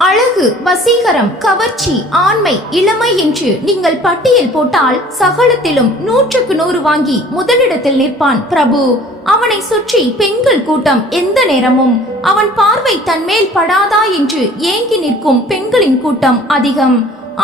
அழகு, வசீகரம், கவர்ச்சி, ஆண்மை, இளமை என்று நீங்கள் பட்டியல் போட்டால் சகலத்திலும் 100க்கு 100 வாங்கி முதலிடத்தில் நிற்பான் பிரபு. அவனை சுற்றி பெண்கள் கூட்டம் எந்த நேரமும். அவன் பார்வை தன்மேல் படாதா என்று ஏங்கி நிற்கும் பெண்களின் கூட்டம் அதிகம்.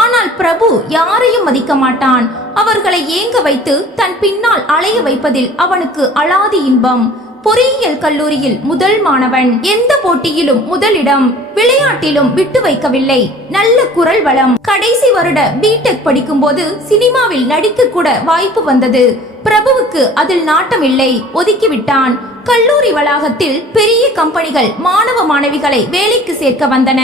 ஆனால் பிரபு யாரையும் மதிக்க மாட்டான். அவர்களை ஏங்க வைத்து தன் பின்னால் அலைய வைப்பதில் அவனுக்கு அலாதி இன்பம். பொறியியல் கல்லூரியில் முதல் மாணவன், எந்த போட்டியிலும் முதலிடம், விளையாட்டிலும் விட்டு வைக்கவில்லை, நல்ல குரல் வளம். கடைசி வருட பிடெக் படிக்கும் போது சினிமாவில் நடிக்க கூட வாய்ப்பு வந்தது. பிரபுவுக்கு அதில் நாட்டம் இல்லை, ஒதுக்கிவிட்டான். கல்லூரி வளாகத்தில் பெரிய கம்பெனிகள் மாணவ மாணவிகளை வேலைக்கு சேர்க்க வந்தன.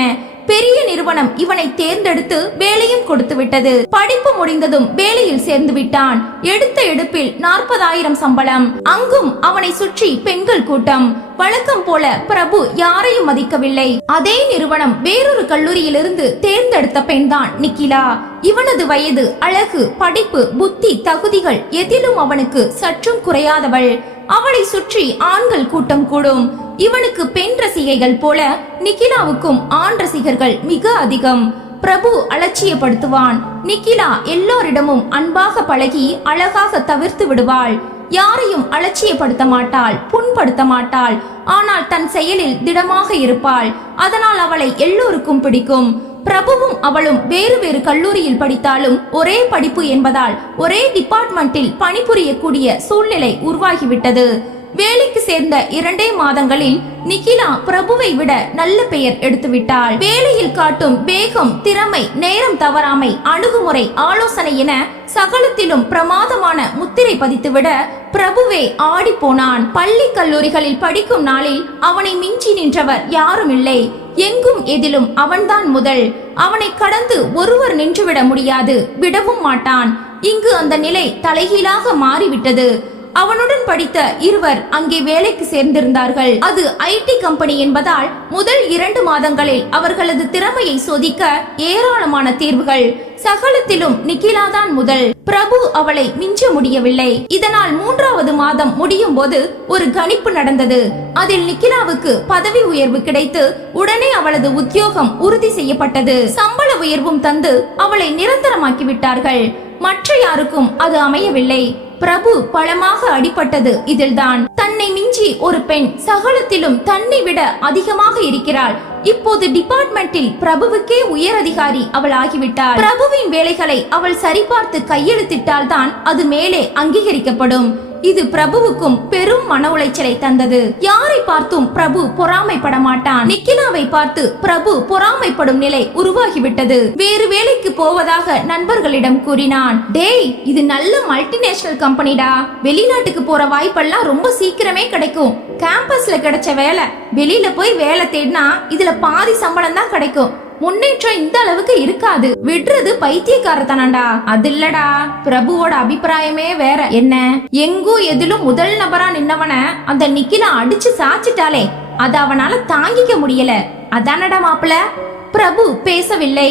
பெரிய நிறுவனம் இவனை தேர்ந்தெடுத்து வேலையும் கொடுத்து விட்டது. படிப்பு முடிந்ததும் வேலையில் சேர்ந்து விட்டான். எடுத்த எடுப்பில் 40,000 சம்பளம். அங்கும் அவனை சுற்றி பெண்கள் கூட்டம். வழக்கம் போல பிரபு யாரையும் மதிக்கவில்லை. அதே நிறுவனம் வேறொரு கல்லூரியிலிருந்து தேர்ந்தெடுத்த பெண்தான் நிக்கிலா. இவனது வயது, அழகு, படிப்பு, புத்தி, தகுதிகள் எதிலும் அவனுக்கு சற்றும் குறையாதவள். அவளை சுற்றி ஆண்கள் கூட்டம் கூடும். இவனுக்கு பெண் ரசிகைகள் போல நிக்கிலாவுக்கும் ஆண் ரசிகர்கள் மிக அதிகம். பிரபு அலட்சியப்படுத்துவான். நிக்கிலா எல்லோரிடமும் அன்பாக பழகி அழகாக தவிர்த்து விடுவாள். யாரையும் அலட்சியப்படுத்த மாட்டாள், புண்படுத்த மாட்டாள். ஆனால் தன் செயலில் திடமாக இருப்பாள். அதனால் அவளை எல்லோருக்கும் பிடிக்கும். பிரபுவும் அவளும் வேறு வேறு கல்லூரியில் படித்தாலும் ஒரே படிப்பு என்பதால் ஒரே டிபார்ட்மெண்டில் பணிபுரியக்கூடிய சூழ்நிலை உருவாகிவிட்டது. வேலைக்கு சேர்ந்த 2 மாதங்களில் நிக்கிலா பிரபுவை விட நல்ல பெயர் எடுத்துவிட்டாள். வேலையில் காட்டும் வேகம், திறமை, நேரம் தவறாமை, அணுகுமுறை, ஆலோசனை என சகலத்திலும் பிரமாதமான முத்திரை பதித்துவிட பிரபுவே ஆடி போனான். பள்ளி கல்லூரிகளில் படிக்கும் நாளில் அவனை மிஞ்சி நின்றவர் யாரும் இல்லை. எங்கும் எதிலும் அவன்தான் முதல். அவனை கடந்து ஒருவர் நின்றுவிட முடியாது, விடவும் மாட்டான். இங்கு அந்த நிலை தலைகீழாக மாறிவிட்டது. அவனுடன் படித்த 2 அங்கே வேலைக்கு சேர்ந்திருந்தார்கள். அது ஐடி கம்பெனி என்பதால் முதல் 2 மாதங்களில் அவர்களது திறமையை சோதிக்க ஏராளமான தேர்வுகள். சகலத்திலும் நிக்கிலாதான் முதல். பிரபு அவளை மிஞ்ச முடியவில்லை. இதனால் 3வது மாதம் முடியும் போது ஒரு கணிப்பு நடந்தது. அதில் நிக்கிலாவுக்கு பதவி உயர்வு கிடைத்து உடனே அவளது உத்தியோகம் உறுதி செய்யப்பட்டது. சம்பள உயர்வும் தந்து அவளை நிரந்தரமாக்கி விட்டார்கள். மற்ற யாருக்கும் அது அமையவில்லை. பிரபு பலமாக அடிபட்டது இதில்தான். தன்னை மிஞ்சி ஒரு பெண் சகலத்திலும் தன்னை விட அதிகமாக இருக்கிறாள். இப்போது டிபார்ட்மெண்டில் பிரபுவுக்கே உயர் அதிகாரி அவள் ஆகிவிட்டாள். பிரபுவின் வேலைகளை அவள் சரிபார்த்து கையெழுத்திட்டால் தான் அது மேலே அங்கீகரிக்கப்படும். இது பிரபுவுக்கும் பெரும் மன உளைச்சலை தந்தது. யாரை பார்த்தும் பிரபு பொறாமைப்பட மாட்டான். நிக்கிலாவை பார்த்து பிரபு பொறாமைப்படும் நிலை உருவாகிவிட்டது. வேறு வேலைக்கு போவதாக நண்பர்களிடம் கூறினான். டேய், இது நல்ல மல்டிநேஷனல் கம்பெனிடா. வெளிநாட்டுக்கு போற வாய்ப்பெல்லாம் ரொம்ப சீக்கிரமே கிடைக்கும். கேம்பஸ்ல கிடைச்ச வேலை. வெளியில போய் வேலை தேடினா இதுல பாதி சம்பளம் தான் கிடைக்கும். முன்னேற்றம் இந்த அளவுக்கு இருக்காது. விடுறது பைத்தியக்காரத்தனடா. அது இல்லடா, பிரபுவோட அபிப்பிராயமே வேற. என்ன, எங்கும் எதிலும் முதல் நபரா நின்னவன அந்த நிக்கிலா அடிச்சு சாச்சிட்டாலே அது அவனால தாங்கிக்க முடியல. அதானடா மாப்பிள. பிரபு பேசவில்லை.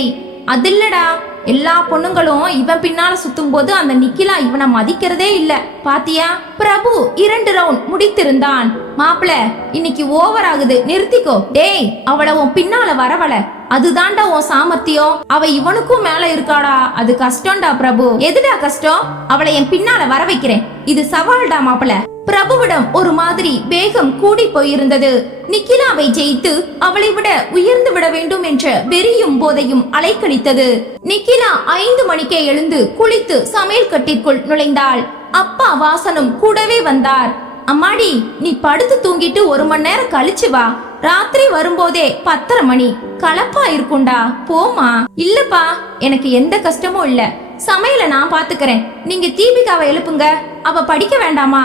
அது இல்லடா, எல்லா பொண்ணுங்களும் இவன் பின்னால சுத்தும் போது அந்த நிக்கிலா இவனை மதிக்கிறதே இல்ல. பாத்தியா? பிரபு 2 ரவுண்ட் முடித்திருந்தான். மாப்பிள, இன்னைக்கு ஓவர் ஆகுது, நிறுத்திக்கோ. டேய், அவளை உன் பின்னால வரவல. அதுதான்டா உன் சாமர்த்தியம். அவ இவனுக்கும் மேல இருக்காடா. அது கஷ்டம்டா பிரபு. எதுடா கஷ்டம்? அவளை என் பின்னால வர வைக்கிறேன். இது சவால்டா மாப்பிள. பிரபுவிடம் ஒரு மாதிரி வேகம் கூடி போயிருந்தது. நிக்கிலாவை ஜெயித்து அவளை விட உயர்ந்து விட வேண்டும் என்ற வெறியும் போதையும் அலைக்கழித்தது. நிக்கிலா 5 மணிக்கே எழுந்து குளித்து சமையல் கட்டிற்குள் நுழைந்தாள். அப்பா வாசனும் கூடவே வந்தார். அம்மாடி, நீ படுத்து தூங்கிட்டு 1 மணி நேரம் கழிச்சு வா. ராத்திரி வரும்போதே 10:30 மணி. கலப்பா இருக்குண்டா, போமா. இல்லப்பா, எனக்கு எந்த கஷ்டமும் இல்ல. சமையல நான் பாத்துக்கிறேன். நீங்க தீபிகாவை எழுப்புங்க. அவ படிக்க வேண்டாமா?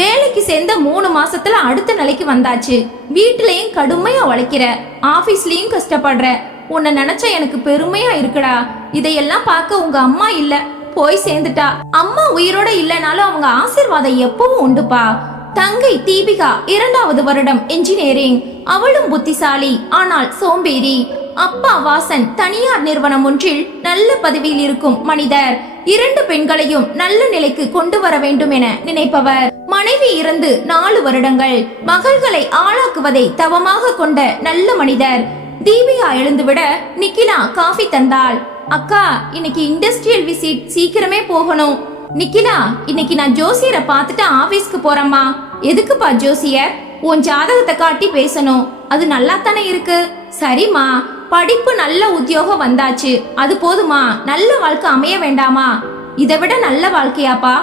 வேலைக்கு சேர்ந்த 3 மாசத்துல அடுத்த நிலைக்கு வந்தாச்சு. வீட்டுலயும் கடுமையா உழைக்கிற, ஆபீஸ்லயும் கஷ்டப்படுற. உன்னை நினைச்சா எனக்கு பெருமையா இருக்குடா. இதையெல்லாம் பார்க்க உங்க அம்மா இல்ல, போய் சேர்ந்துட்டா. அம்மா உயிரோட இல்லனாலும் அவங்க ஆசீர்வாதம் எப்பவும் உண்டுப்பா. தங்கை தீபிகா 2வது வருடம் என்ஜினியரிங். அவளும் புத்திசாலி, ஆனால் சோம்பேறி. அப்பா வாசன் தனியார் நிறுவனம் ஒன்றில் நல்ல பதவியில் இருக்கும் மனிதர். 2 பெண்களையும் நல்ல நிலைக்கு கொண்டு வர வேண்டும் என நினைப்பவர். மனைவி இறந்து 4 வருடங்கள், மகள்களை ஆளாக்குவதை தவமாக கொண்ட நல்ல மனிதர். தீபிகா எழுந்துவிட நிக்கிலா காஃபி தந்தாள். அக்கா, இன்னைக்கு இண்டஸ்ட்ரியல் விசிட், சீக்கிரமே போகணும். நிக்கிலா, இன்னைக்கு நான் ஜோசியரை பார்த்துட்டு ஆபீஸ்க்கு போறேம்மா. எதுக்குப்பா ஜோசியர்? உன் ஜாதகத்தை காட்டி பேசணும். அது நல்லா தானே இருக்கு. சரிம்மா, படிப்பு நல்ல உத்தியோகம் வந்தாச்சு, அது போதுமா? நல்ல வாழ்க்கை அமைய வேண்டாமா? இதை விட நல்ல வாழ்க்கையாப்பா?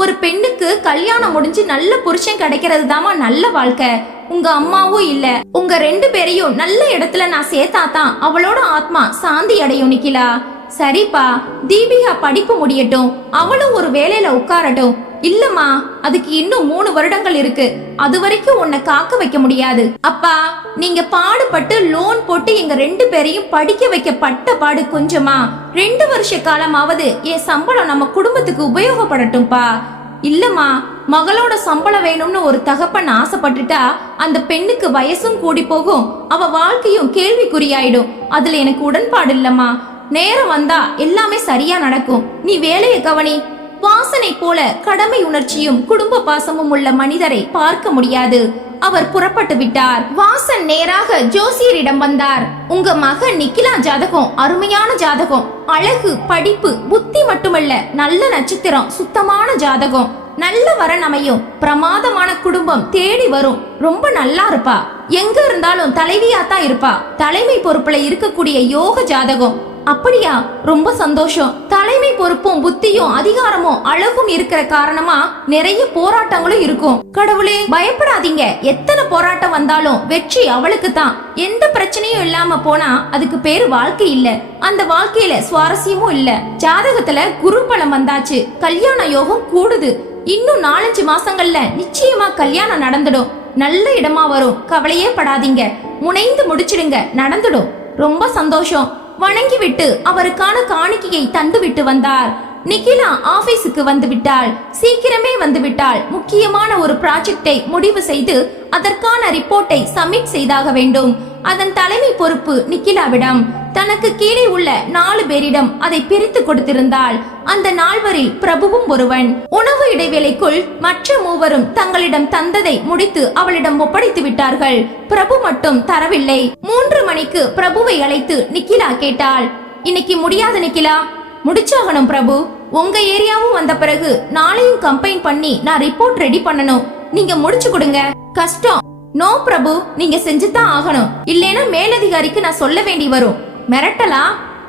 ஒரு பெண்ணுக்கு கல்யாணம் முடிஞ்சு நல்ல புருஷன் கிடைக்கிறது தாமா நல்ல வாழ்க்கை. உங்க அம்மாவும் இல்ல, உங்க 2 பேரையும் நல்ல இடத்துல நான் சேர்த்தாதான் அவளோட ஆத்மா சாந்தி அடையும் நிக்கிலா. சரிப்பா, தீபிகா படிப்பு முடியட்டும், அவளும் ஒரு வேலையில உட்காரட்டும். இல்லம்மா, அதுக்கு இன்னும் 3 வருடங்கள் இருக்கு. அது வரைக்கும் உன்னை காக்க வைக்க முடியாது. அப்பா, நீங்க பாடுபட்டு லோன் போட்டு எங்க 2 பேரையும் படிக்க வைக்க பட்ட பாடு கொஞ்சமா? 2 வருஷ காலமாவது என் சம்பளம் நம்ம குடும்பத்துக்கு உபயோகப்படட்டும்பா. இல்லம்மா, மகளோட சம்பளம் வேணும்னு ஒரு தகப்பன் ஆசைப்பட்டுட்டா அந்த பெண்ணுக்கு வயசும் கூடி போகும், அவ வாழ்க்கையும் கேள்விக்குறியாயிடும். அதுல எனக்கு உடன்பாடு இல்லம்மா. நேரம் வந்தா எல்லாமே சரியா நடக்கும். நீ வேலையை கவனி. வாசனை போல கடமை உணர்ச்சியும் குடும்ப பாசமும் உள்ள மனிதரை பார்க்க முடியாது. அவர் புறப்பட்டு விட்டார். வாசன் நேராக ஜோசியரிடம் வந்தார். உங்க மகன் நிக்கிலா ஜாதகம் அருமையான ஜாதகம். அழகு, படிப்பு, புத்தி மட்டுமல்ல, நல்ல நட்சத்திரம், சுத்தமான ஜாதகம். நல்ல வரன் அமையும், பிரமாதமான குடும்பம் தேடி வரும். ரொம்ப நல்லா இருப்பா. எங்க இருந்தாலும் தலைவியாத்தான் இருப்பா. தலைமை பொறுப்புல இருக்கக்கூடிய யோக ஜாதகம். அப்படியா? ரொம்ப சந்தோஷம். தலைமை பொறுப்பும் புத்தியும் அதிகாரமும் அழகும் இருக்கிற காரணமா நிறைய போராட்டங்களும் இருக்கும். கடவுளே, பயப்படாதீங்க. எத்தனை போராட்டம் வந்தாலும் வெற்றி அவளுக்கு தான். எந்த பிரச்சனையும் இல்லாம போனா அதுக்கு பேரு வாழ்க்கை இல்ல. அந்த வாழ்க்கையில சுவாரஸ்யமும் இல்ல. ஜாதகத்துல குரு பலம் வந்தாச்சு, கல்யாண யோகம் கூடுது. இன்னும் 4-5 மாசங்கள்ல நிச்சயமா கல்யாணம் நடந்துடும். நல்ல இடமா வரும். கவலையே படாதீங்க. முனைந்து முடிச்சிடுங்க, நடந்துடும். ரொம்ப சந்தோஷம். வணங்கிவிட்டு அவருக்கான காணிக்கையை தந்து விட்டு வந்தார். நிக்கிலா ஆபீஸுக்கு வந்து விட்டாள். சீக்கிரமே வந்து விட்டாள். முக்கியமான ஒரு ப்ராஜெக்டை முடிவு செய்து அதற்கான ரிப்போர்ட்டை சப்மிட் செய்தாக வேண்டும். அதன் தலைமை பொறுப்பு நிக்கிலாவிடம். தனக்கு கீழே உள்ள 4 பேரிடம் அதை பிரித்து கொடுத்திருந்தாள். அந்த 4வரில் பிரபுவும் ஒருவன். உணவு இடைவேளைக்குள் மற்ற 3வரும் தங்களிடம் தந்ததை முடித்து அவளிடம் ஒப்படைத்து விட்டார்கள். பிரபு மட்டும் தரவில்லை. 3 மணிக்கு பிரபுவை அழைத்து நிக்கிலா கேட்டாள். இன்னைக்கு முடியாது நிக்கிலா. முடிச்சாகணும் பிரபு. உங்க ஏரியாவும் வந்த பிறகு நாளையும் கம்பைன் பண்ணி நான் ரிப்போர்ட் ரெடி பண்ணணும். நீங்க முடிச்சு கொடுங்க. கஷ்டம். நோ பிரபு, நீங்க செஞ்சுதான் ஆகணும். இல்லைன்னா மேலதிகாரிக்கு நான் சொல்ல வேண்டி வரும். மிரட்டலா?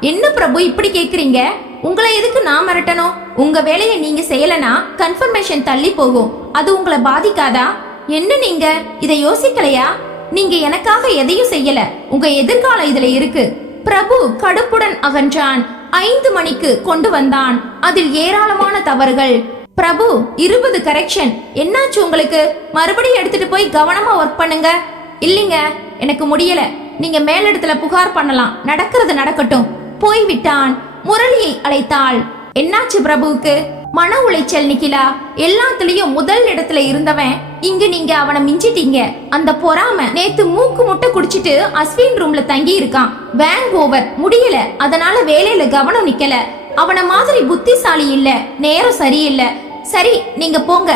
என்ன பிரபு இப்படி கேக்குறீங்க? உங்களை எதுக்கு நான் மிரட்டணும்? உங்க வேலையை நீங்க செய்யலனா கன்ஃபர்மேஷன் தள்ளி போகும். அது உங்களை பாதிக்காதா? என்ன நீங்க இதை யோசிக்கலையா? நீங்க எனக்காக எதையும் செய்யல. உங்க எதிர்காலம் இதுல இருக்கு. பிரபு கடுப்புடன் அகன்றான். 5 மணிக்கு கொண்டு வந்தான். அதில் ஏராளமான தவறுகள். பிரபு, 20 கரெக்ஷன். என்னாச்சு உங்களுக்கு? மறுபடியும் எடுத்துட்டு போய் கவனமா ஒர்க் பண்ணுங்க. இல்லைங்க, எனக்கு முடியல. நீங்க மேலிடத்துல புகார் பண்ணலாம். நடக்கிறது நடக்கட்டும். போய்விட்டான். முரளியை அழைத்தாள். என்னாச்சு பிரபுவுக்கு? மன உளைச்சல் நிக்கிலா. எல்லாத்துலயும் முதல் இடத்துல இருந்தவன் இங்க நீங்க அவனை மிஞ்சிட்டீங்க. அந்த பொறாம. நேத்து மூக்கு முட்டை குடிச்சிட்டு அஸ்வின் ரூம்ல தங்கி இருக்கான். வேங் ஓவர் முடியல. அதனால வேலையில கவனம் நிக்கல. அவன மாதிரி புத்திசாலி இல்ல. நேரம் சரியில்லை. சரி, நீங்க போங்க.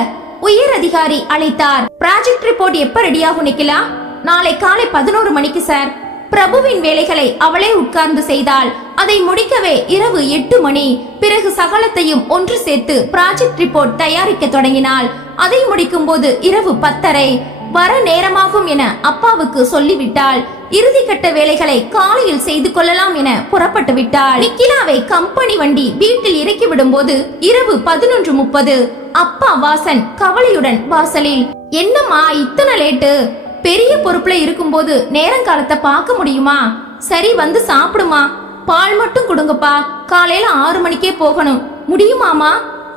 உயர் அதிகாரி அழைத்தார். ப்ராஜெக்ட் ரிப்போர்ட் எப்ப ரெடியாகும் நிக்கிலா? நாளை காலை 11 மணிக்கு சார். பிரபுவின் வேலைகளை அவளே உட்கார்ந்து செய்தாள். அதை முடிக்கவே இரவு 8 மணி. பிறகு சகலத்தையும் ஒன்று சேர்த்து ப்ராஜெக்ட் ரிப்போர்ட் தயாரிக்க தொடங்கினாள். அதை முடிக்கும் போது இரவு 10:30. வர நேரமாகும் என அப்பாவுக்கு சொல்லிவிட்டாள். இறுதி கட்ட வேலைகளை காலையில் செய்து கொள்ளலாம் என புறப்பட்டு விட்டாள். நிக்கிலாவை கம்பெனி வண்டி வீட்டில் இறக்கி விடும் போது இரவு 11:30. அப்பா வாசன் கவலையுடன் வாசலில். என்னம்மா இத்தனை லேட்டு? பெரிய பொறுப்புல இருக்கும்போது நேரங்காலத்தை பார்க்க முடியுமா? சரி, வந்து சாப்பிடுமா. பால் மட்டும் கொடுங்கப்பா. காலையில 6 மணிக்கே போகணும். முடியுமாமா?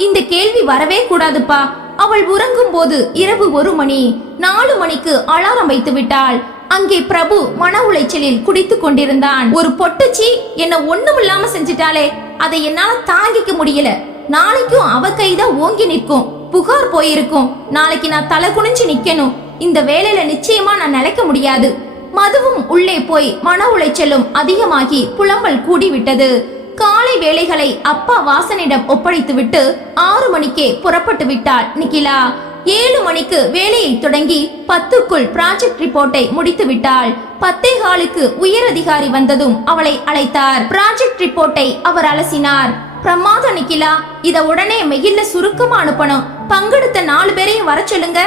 இந்த கேள்வி வரவே கூடாதுப்பா. அவள் உறங்கும் போது இரவு 1 மணி. 4 மணிக்கு அலாரம் வைத்து விட்டாள். அங்கே பிரபு மன உளைச்சலில் குடித்துக் கொண்டிருந்தான். ஒரு பொட்டுச்சி என்ன ஒண்ணுமில்லாம செஞ்சிட்டாலே, அதை என்னால தாங்கிக்க முடியல. நாளைக்கும் அவ கைதான் ஓங்கி நிற்கும். புகார் போயிருக்கும். நாளைக்கு நான் தலை குனிஞ்சு நிக்கணும். இந்த வேலையில நிச்சயமா நான் நிலைக்க முடியாது. மதுவும் உள்ளே போய் மன உளைச்சலும் அதிகமாகி புலம்பல் கூடிவிட்டது. காலை காலை வேலைகளை அப்பா வாசனிடம் ஒப்படைத்துவிட்டு 6 மணிக்கே புறப்பட்டு விட்டாள் நிக்கிலா. 7 மணிக்கு வேலையை தொடங்கி 10க்குள் ப்ராஜெக்ட் ரிப்போர்ட்டை முடித்து விட்டாள். 10:15க்கு உயர் அதிகாரி வந்ததும் அவளை அழைத்தார். ப்ராஜெக்ட் ரிப்போர்ட்டை அவர் அலசினார். பிரமாத நிக்கிலா, இத உடனே மெயில்ல சுருக்கமா அனுப்பணும். பங்கெடுத்த 4 பேரையும் வர சொல்லுங்க.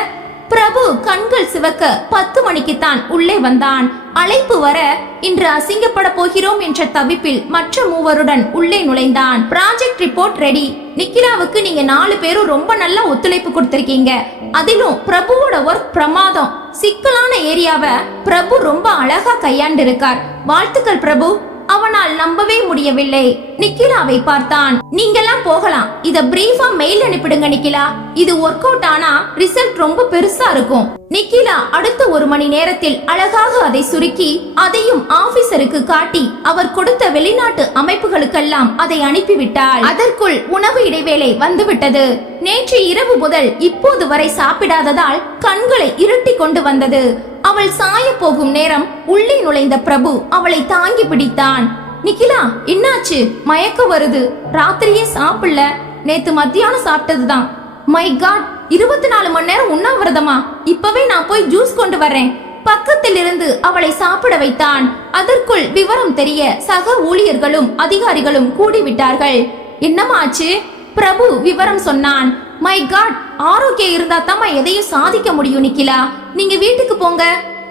பிரபு கண்கள் சிவக்க 10 மணிக்குத்தான் உள்ளே வந்தான். அழைப்பு வர இன்று அசிங்கப்பட போகிறோம் என்ற தவிப்பில் மற்ற மூவருடன் உள்ளே நுழைந்தான். Project report ready. நிக்கிலாவுக்கு நீங்க 4 பேரும் ரொம்ப நல்ல ஒத்துழைப்பு கொடுத்திருக்கீங்க. அதிலும் பிரபுவோட ஒர்க் பிரமாதம். சிக்கலான ஏரியாவை பிரபு ரொம்ப அழகா கையாண்டு இருக்கார். வாழ்த்துக்கள் பிரபு. அவனால் நம்பவே முடியவில்லை. நிக்கிலாவை பார்த்தான். நீங்கெல்லாம் போகலாம். இத பிரீஃபா மெயில் அனுப்பிடுங்க நிக்கிலா. இது ஒர்க் அவுட் ஆனா ரிசல்ட் ரொம்ப பெருசா இருக்கும். நிக்கிலா அடுத்த 1 மணி நேரத்தில் அழகாக அதை சுருக்கி அதையும் ஆபீசருக்கு காட்டி அவர் கொடுத்த வெளிநாட்டு அமைப்புகளுக்கெல்லாம் அதை அனுப்பிவிட்டாள். அதற்குள் உணவு இடைவேளை வந்துவிட்டது. நேற்று இரவு முதல் இப்போது வரை சாப்பிடாததால் கண்களை இருட்டி கொண்டு வந்தது. அவள் சாய போகும் நேரம் உள்ளே நுழைந்த பிரபு அவளை தாங்கி பிடித்தான். நிக்கிலா, என்னாச்சு? மயக்க வருது. ராத்திரியே சாப்பிடல. நேத்து மத்தியானம் சாப்பிட்டதுதான். மை காட், 24 மணி நேரம் உண்ணாவிரதமா? இப்பவே நான் போய் ஜூஸ் கொண்டு வர்றேன். பக்கத்தில் இருந்து அவளை சாப்பிட வைத்தான். அதற்குள் விவரம் தெரிய சக ஊழியர்களும் அதிகாரிகளும் கூடிவிட்டார்கள். என்னமாச்சு? பிரபு விவரம் சொன்னான். மை காட், ஆரோக்கியம் இருந்தா தாமா எதையும் சாதிக்க முடியும் நிக்கிலா. நீங்க வீட்டுக்கு போங்க.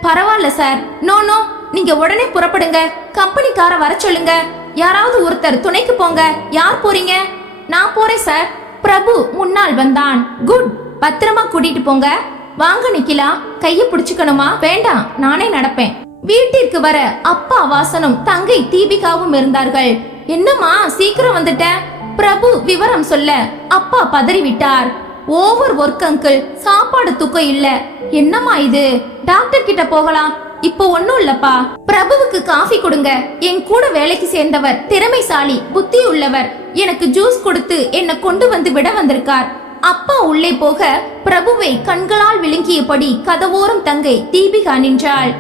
பரவாயில்ல சார். நோ நோ, நீங்க உடனே புறப்படுங்க. கம்பெனிக்கார வர சொல்லுங்க. யாராவது ஒருத்தர் துணைக்கு போங்க. யார் போறீங்க? நான் போறேன் சார். பிரபு முன்னால் வந்தான். குட், பத்திரமா கூட்டிட்டு போங்க. வாங்க நிக்கிலா. கைய பிடிச்சுக்கணுமா? வேண்டாம், நானே நடப்பேன். வீட்டிற்கு வர அப்பா வாசனும் தங்கை தீபிகாவும் இருந்தார்கள். என்னம்மா சீக்கிரம் வந்துட்ட? பிரபு விவரம் சொல்ல அப்பா பதறிவிட்டார். ஓவர் ஒர்க் அங்கிள், சாப்பாடு தூக்கம் இல்ல. என்னம்மா இது? டாக்டர் கிட்ட போகலாம். இப்போ ஒண்ணும் இல்லப்பா. பிரபுவுக்கு காஃபி கொடுங்க. என் கூட வேலைக்கு சேர்ந்தவர், திறமைசாலி, புத்தி உள்ளவர். எனக்கு ஜூஸ் கொடுத்து என்ன கொண்டு வந்து விட வந்திருக்கார். அப்பா உள்ளே போக பிரபுவை கண்களால் விழுங்கியபடி கதவோரம் தங்கை தீபிகா நின்றாள்.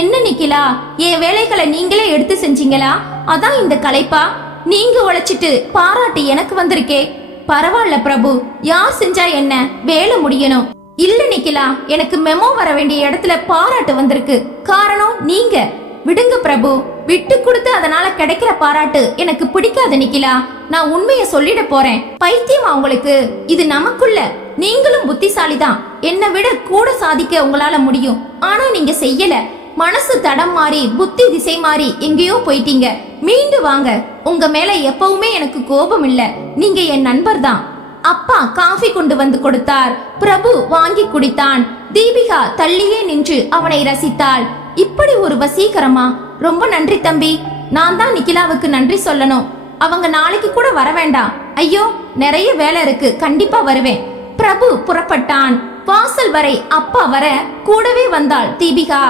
என்ன நிக்கிலா, என் வேலைகளை நீங்களே எடுத்து செஞ்சீங்களா? அதான் இந்த களைப்பா? நீங்க உழைச்சிட்டு பாராட்டு எனக்கு வந்திருக்கே. பரவாயில்ல பிரபு, யார் செஞ்சா என்ன, வேலை முடியணும். இல்ல நிக்கிலா, எனக்கு மெமோ வர வேண்டிய இடத்துல பாராட்டு வந்திருக்கு. காரணம் நீங்க. விடுங்க பிரபு. விட்டு கொடுத்து அதனால கிடைக்கிற பாராட்டு எனக்கு பிடிக்காது நிக்கிலா. நான் உண்மைய சொல்லிட போறேன். பைத்தியமா உங்களுக்கு? இது நமக்குள்ள. நீங்களும் புத்திசாலிதான். என்னை விட கூட சாதிக்க உங்களால முடியும். ஆனா நீங்க செய்யல. மனசு தடம் மாறி புத்தி திசை மாறி எங்கேயோ போயிட்டீங்க. மீண்டு வாங்க. உங்க மேல எப்பவுமே எனக்கு கோபம் இல்ல. நீங்க என் நண்பர் தான். அப்பா காஃபி கொண்டு வந்து கொடுத்தார். பிரபு வாங்கி குடித்தான். தீபிகா தள்ளியே நின்று அவனை ரசித்தாள். இப்படி ஒரு வசீகரமா? ரொம்ப நன்றி தம்பி. நான் தான் நிக்கிலாவுக்கு நன்றி சொல்லணும். அவங்க நாளைக்கு கூட வர வேண்டாம். ஐயோ, நிறைய வேலை இருக்கு. கண்டிப்பா வருவேன். பிரபு புறப்பட்டான். வாசல் வரை அப்பா வர கூடவே வந்தாள் தீபிகா.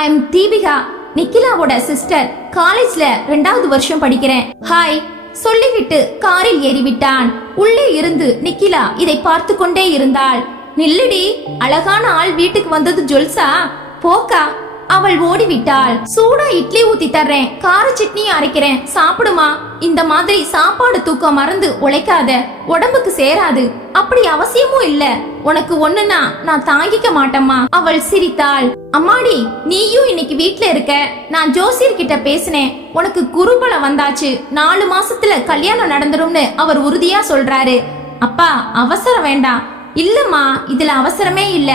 ஐ எம் தீபிகா, நிக்கிலாவோட சிஸ்டர். காலேஜ்ல 2வது வருஷம் படிக்கிறேன். ஹாய் சொல்லிவிட்டு காரில் ஏறிவிட்டான். உள்ளே இருந்து நிக்கிலா இதை பார்த்து கொண்டே இருந்தாள். நில்லுடி, அழகான ஆள் வீட்டுக்கு வந்தது ஜொல்சா? போக்கா. அவள் ஓடிவிட்டாள். சூடா இட்லி ஊத்தி தர்றேன். கார சட்னி அரைக்கிறேன். சாப்பிடுமா. இந்த மாதிரி சாப்பாடு தூக்கம் மறந்து உழைக்காத. உடம்புக்கு சேராது. அப்படி அவசியமும் இல்ல. உனக்கு ஒண்ணுனா நான் தாங்கிக்க மாட்டேம்மா. அவள் சிரித்தாள். அம்மாடி, நீயும் இன்னைக்கு வீட்ல இருக்க. நான் ஜோசியர் கிட்ட பேசினேன். உனக்கு குருபலம் வந்தாச்சு. 4 மாசத்துல கல்யாணம் நடந்துரும்னு அவர் உறுதியா சொல்றாரு. அப்பா, அவசரம் வேண்டாம். இல்லம்மா, இதுல அவசரமே இல்ல.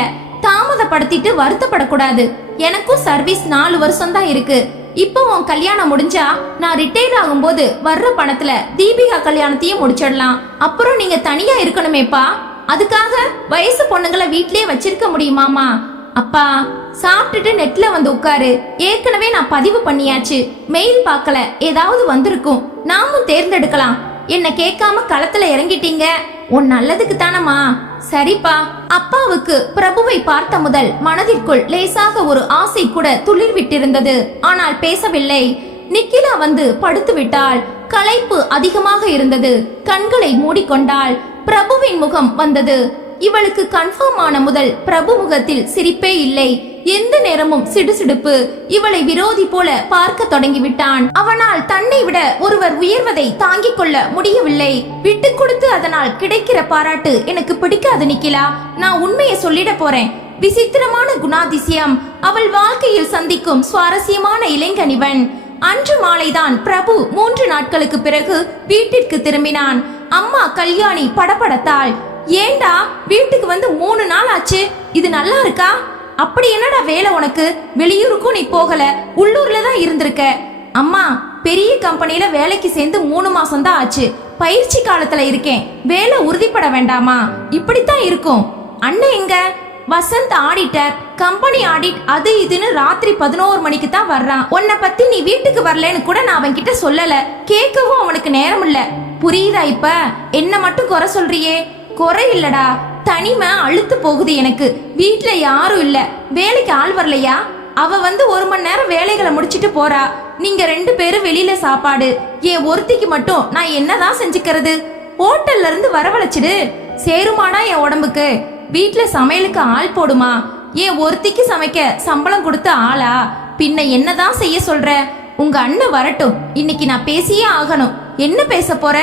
தாமதப்படுத்திட்டு வருத்தப்படக்கூடாது. எனக்கும் சர்வீஸ் 4 வருஷம் தான் இருக்கு. இப்போ உன் கல்யாணம் முடிஞ்சா நான் ரிட்டையர் ஆகும்போது வர்ற பணத்துல தீபிகா கல்யாணத்தையும் முடிச்சிடலாம். அப்புறம் நீங்க தனியா இருக்கணுமேப்பா. அதுக்காக வயசு பொண்ணுங்களை வீட்லயே வச்சிருக்க முடியுமாமா? அப்பா, சாப்பிட்டுட்டு நெட்ல வந்து உட்காரு. ஏற்கனவே நான் பதிவு பண்ணியாச்சு. மெயில் பார்க்கல. ஏதாவது வந்திருக்கும். நாமும் தேர்ந்தெடுக்கலாம். என்ன கேட்காம களத்துல இறங்கிட்டீங்க. உன் நல்லதுக்கு தானம்மா. சரிப்பா. அப்பாவுக்கு பிரபுவை பார்த்த முதல் மனதிற்குள் லேசாக ஒரு ஆசை கூட துளிர் விட்டிருந்தது. ஆனால் பேசவில்லை. நிக்கிலா வந்து படுத்து விட்டாள். களைப்பு அதிகமாக இருந்தது. கண்களை மூடிக்கொண்டாள். பிரபுவின் முகம் வந்தது. இவளுக்கு கன்ஃபார்ம் ஆன முதல் பிரபு முகத்தில் சிரிப்பே இல்லை. எந்த நேரமும் சிடுசிடுப்பு. இவளை விரோதி போல பார்க்க தொடங்கிவிட்டான். அவனால் தன்னை விட ஒருவர் உயர்வதை தாங்கிக் கொள்ள முடியவில்லை. விட்டு கொடுத்து அதனால் கிடைக்கிற பாராட்டு எனக்கு பிடிக்காது நிக்கிலா. நான் உண்மையை சொல்லிட போறேன். விசித்திரமான குணாதிசயம். அவள் வாழ்க்கையில் சந்திக்கும் சுவாரஸ்யமான இளைஞன் இவன். அன்று மாலைதான் பிரபு 3 நாட்களுக்கு பிறகு வீட்டிற்கு திரும்பினான். அம்மா கல்யாணி படபடத்தாள். ஏண்டா வீட்டுக்கு வந்து 3 நாள் ஆச்சு, இது நல்லா இருக்கா? அப்படி என்னடா வேலை உனக்கு? வெளியூருக்கும் நீ போகல, உள்ளூர்ல தான் இருந்திருக்க. அம்மா, பெரிய கம்பெனில வேலைக்கு சேர்ந்து 3 மாசம் தான் ஆச்சு. பயிற்சி காலத்துல இருக்கேன். வேலை உறுதிப்பட வேண்டாமா? இப்படித்தான் இருக்கும். அண்ணன் எங்க? வசந்த் ஆடிட்டர், கம்பெனி ஆடிட் அது இதுன்னு ராத்திரி 11 மணிக்கு தான் வர்றான். உன்னை பத்தி நீ வீட்டுக்கு வரலன்னு கூட நான் அவன் கிட்ட சொல்லல. கேட்கவும் அவனுக்கு நேரம் இல்ல. புரியுதா இப்ப? என்ன மட்டும் குறை சொல்றியே? குறை இல்லடா, தனிமை அழுத்து போகுது எனக்கு. வீட்டுல யாரும் இல்ல, வேலைக்கு ஆள் வரலையா? அவ வந்து 1 மணி நேரம் வேலைகளை முடிச்சிட்டு போறா. நீங்க 2 பேரும் வெளியில சாப்பாடு. என் ஒருத்திக்கு மட்டும் நான் என்னதான் செஞ்சுக்கிறது? ஹோட்டல்ல இருந்து வரவழைச்சிடு. சேருமானா என் உடம்புக்கு? வீட்டுல சமையலுக்கு ஆள் போடுமா? என் ஒருத்திக்கு சமைக்க சம்பளம் கொடுத்த ஆளா? பின்ன என்னதான் செய்ய சொல்ற? உங்க அண்ணன் வரட்டும், இன்னைக்கு நான் பேசியே ஆகணும். என்ன பேச போற?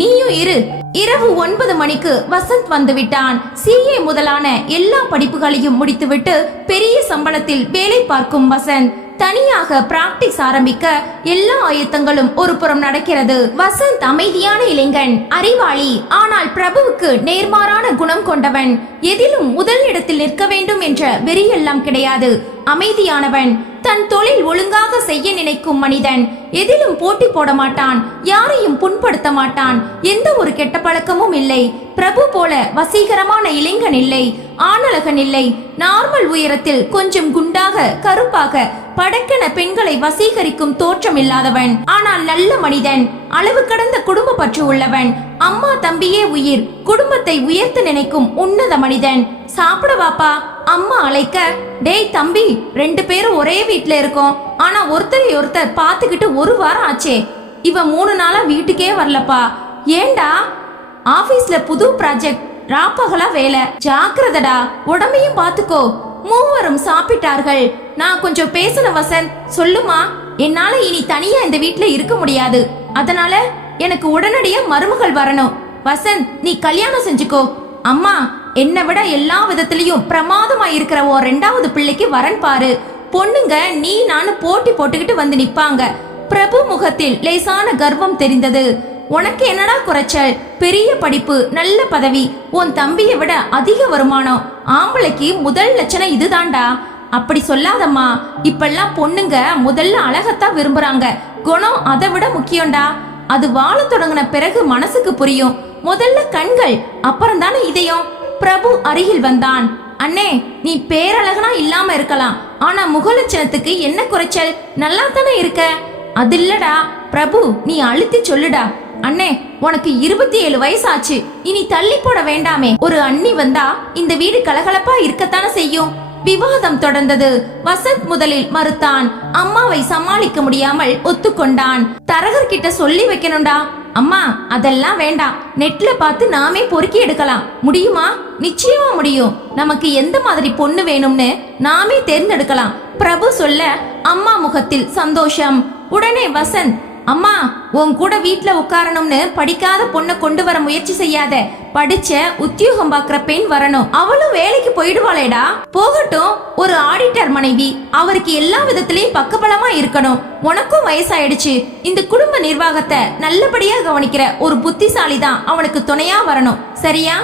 நீயும் இரு. இரவு 9 மணிக்கு வசந்த் வந்து விட்டான். சிஏ முதலான எல்லா படிப்புகளையும் முடித்துவிட்டு பெரிய சம்பளத்தில் வேலை பார்க்கும் வசந்த் தனியாக பிராக்டிஸ் ஆரம்பிக்க எல்லா ஆயத்தங்களும் ஒரு புறம் நடக்கிறது. வசந்த் அமைதியான இளைஞன், அறிவாளி. ஆனால் பிரபுவுக்கு நேர்மாறான குணம் கொண்டவன். எதிலும் முதல் இடத்தில் நிற்க வேண்டும் என்ற வெறியெல்லாம் கிடையாது. அமைதியானவன், தன் தொழில் ஒழுங்காக செய்ய நினைக்கும் மனிதன். எதிலும் போட்டி போட மாட்டான், யாரையும் புண்படுத்த மாட்டான். எந்த ஒரு கெட்ட பழக்கமும் இல்லை. பிரபு போல வசீகரமான இளைஞன் இல்லை, ஆணழகன் இல்லை. நார்மல் உயரத்தில் கொஞ்சம் குண்டாக கருப்பாக படக்கென பெண்களை வசீகரிக்கும் தோற்றம் இல்லாதவன். ஆனால் நல்ல மனிதன், அளவு கடந்த குடும்ப பற்று உள்ளவன். அம்மா தம்பியே உயிர், குடும்பத்தை உயர்த்த நினைக்கும் உன்னத மனிதன். சாப்பிட வாப்பா, அம்மா அழைக்க. டேய் தம்பி, 2 பேரும் ஒரே வீட்டுல இருக்கோம். ஆனா ஒருத்தரை ஒருத்தர் பாத்துக்கிட்டு 1 வாரம் ஆச்சே. இவன் 3 நாளா வீட்டுக்கே வரலப்பா. ஏண்டா? ஆபீஸ்ல புது ப்ராஜெக்ட், ராப்பகலா வேலை. ஜாக்கிரதடா, உடம்பையும் பாத்துக்கோ. மூவரும் சாப்பிட்டார்கள். நான் கொஞ்சம் பேசணும் வசந்த். சொல்லுமா. என்னால இனி தனியா இந்த வீட்டுல இருக்க முடியாது. அதனால எனக்கு உடனடியா மருமகள் வரணும். வசந்த், நீ கல்யாணம் செஞ்சுக்கோ. அம்மா, என்னை விட எல்லா விதத்திலையும் பிரமாதமா இருக்கிற 2வது பிள்ளைக்கு வரன் பாரு. பொண்ணுங்க நீ நானு போட்டி போட்டுக்கிட்டு வந்து நிப்பாங்க. பிரபு முகத்தில் லேசான கர்வம் தெரிந்தது. உனக்கு என்னடா குறைச்சல்? பெரிய படிப்பு, நல்ல பதவி, உன் தம்பியை விட அதிக வருமானம். ஆம்பளைக்கு முதல் லட்சணம் இதுதான்டா. அப்படி சொல்லாதம்மா. இப்பெல்லாம் பொண்ணுங்க முதல்ல அழகத்தான் விரும்புறாங்க. குணம் அதை விட முக்கியம்டா. அது வாழ தொடங்கின பிறகு மனசுக்கு புரியும். முதல்ல கண்கள், அப்புறம் தானே இதயம். பிரபு அருகில் வந்தான். அண்ணே, நீ பேரழகனா இல்லாம இருக்கலாம், ஆனா முகலட்சணத்துக்கு என்ன குறைச்சல்? நல்லா தானே இருக்க. அது இல்லடா பிரபு, நீ அழுத்தி சொல்லுடா. அண்ணே, உனக்கு 27 வயசாச்சு. இனி தள்ளி போட வேண்டாமே. ஒரு அண்ணி வந்தா இந்த வீடு கலகலப்பா இருக்கத்தானே செய்யும். விவாதம் தொடர்ந்தது. வசந்த் முதலில் மறுத்தான். அம்மாவை சமாளிக்க முடியாமல் ஒத்துக்கொண்டான். தரகர் கிட்ட சொல்லி வைக்கணும்டா. அம்மா, அதெல்லாம் வேண்டாம். நெட்ல பார்த்து நாமே பொறுக்கி எடுக்கலாம். முடியுமா? நிச்சயமா முடியும். நமக்கு எந்த மாதிரி பொண்ணு வேணும்னு நாமே தேர்ந்தெடுக்கலாம். பிரபு சொல்ல அம்மா முகத்தில் சந்தோஷம். உடனே வசந்த், அம்மா, உன் கூட வீட்டுல உட்காரணும்னு படிக்காத பொண்ணை கொண்டு வர முயற்சி செய்யாத. படிச்ச உத்தியோகம் பாக்குற பெண் வரணும். அவளும் வேலைக்கு போயிடுவாளேடா. போகட்டும், ஒரு ஆடிட்டர் மனைவி, அவருக்கு எல்லா விதத்திலயும் பக்கபலமா இருக்கணும். உனக்கும் வயசாயிடுச்சு. இந்த குடும்ப நிர்வாகத்தை நல்லபடியா கவனிக்கிற ஒரு புத்திசாலி தான் அவனுக்கு துணையா வரணும். சரியா?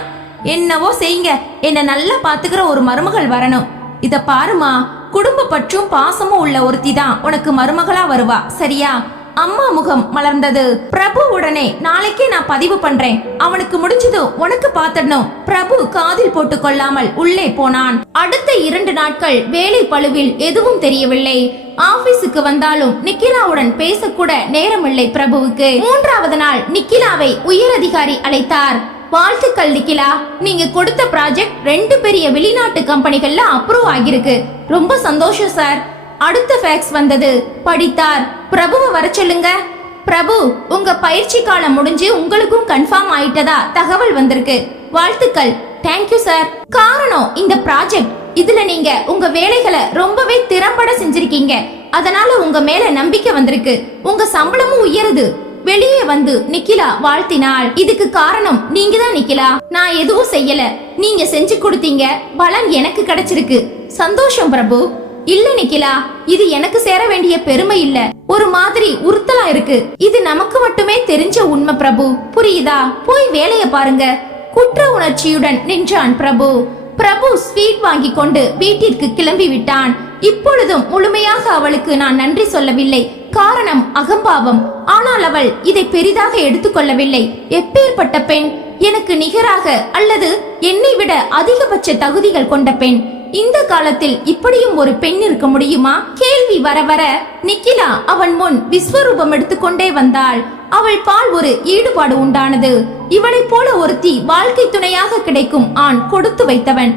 என்னவோ செய்யுங்க. என்ன நல்லா பாத்துக்கிற ஒரு மருமகள் வரணும். இத பாருமா, குடும்ப பற்றும் பாசமும் உள்ள ஒருத்தி தான் உனக்கு மருமகளா வருவா. சரியா? அம்மா முகம் மலர்ந்தது. பிரபு உடனே நாளைக்கே நான் பதிவு பண்றேன். அவனுக்கு முடிஞ்சதும் உனக்கு பாத்துடணும். பிரபு காதில் போட்டு கொள்ளாமல் உள்ளே போனான். அடுத்த 2 நாட்கள் வேலை பளுவில் எதுவும் தெரியவில்லை. ஆபீஸுக்கு வந்தாலும் நிக்கிலாவுடன் பேசக்கூட நேரமில்லை பிரபுவுக்கு. 3வது நாள் நிக்கிலாவை உயர் அதிகாரி அழைத்தார். வாழ்த்துக்கள் நிக்கிலா, நீங்க கொடுத்த ப்ராஜெக்ட் 2 பெரிய வெளிநாட்டு கம்பெனிகள்ல அப்ரூவ் ஆகிருக்கு. ரொம்ப சந்தோஷம் சார். அடுத்த ஃபேக்ஸ் வந்தது. படித்தார். பிரபுவை வர சொல்லுங்க. பிரபு, உங்க பயிற்சி காலம் முடிஞ்சு உங்களுக்கும் கன்ஃபார்ம் ஆயிட்டதா தகவல் வந்திருக்கு. வாழ்த்துக்கள். Thank you sir. காரணம் இந்த ப்ராஜெக்ட். இதுல நீங்க உங்க வேலைகளை ரொம்பவே திறம்பட செஞ்சிருக்கீங்க. அதனால உங்க மேல நம்பிக்கை வந்திருக்கு. உங்க சம்பளமும் உயருது. வெளியே வந்து நிக்கிலா வாழ்த்தினாள். இதுக்கு காரணம் நீங்க தான் நிக்கிலா. நான் எதுவும் செய்யல. நீங்க செஞ்சு கொடுத்தீங்க. பலன் எனக்கு கிடைச்சிருக்கு. சந்தோஷம் பிரபு. இல்ல நிக்கிலா, இது எனக்கு சேர வேண்டிய பெருமை இல்ல. ஒரு மாதிரி உறுத்தலா இருக்கு. இது நமக்கு மட்டுமே தெரிஞ்ச உண்மை பிரபு. புரியுதா? போய் வேலைய பாருங்க. குற்ற உணர்ச்சியுடன் நின்றான் பிரபு. பிரபு ஸ்வீட் வாங்கி கொண்டு வீட்டிற்கு கிளம்பி விட்டான். இப்பொழுதும் முழுமையாக அவளுக்கு நான் நன்றி சொல்லவில்லை. காரணம் அகம்பாவம். ஆனால் அவள் இதை பெரிதாக எடுத்துக்கொள்ளவில்லை. எப்பேற்பட்ட பெண்! எனக்கு நிகராக அல்லது என்னை விட அதிகபட்ச தகுதிகள் கொண்ட பெண். இந்த காலத்தில் இப்படியும் ஒரு பெண் இருக்க முடியுமா? கேள்வி வர வர நிக்கிலா அவன் முன் விஸ்வரூபம் எடுத்துக்கொண்டே வந்தாள். அவள் பால் ஒரு ஈடுபாடு உண்டானது. இவளை போல ஒருத்தி வாழ்க்கை துணையாக கிடைக்கும் ஆண் கொடுத்து வைத்தவன்.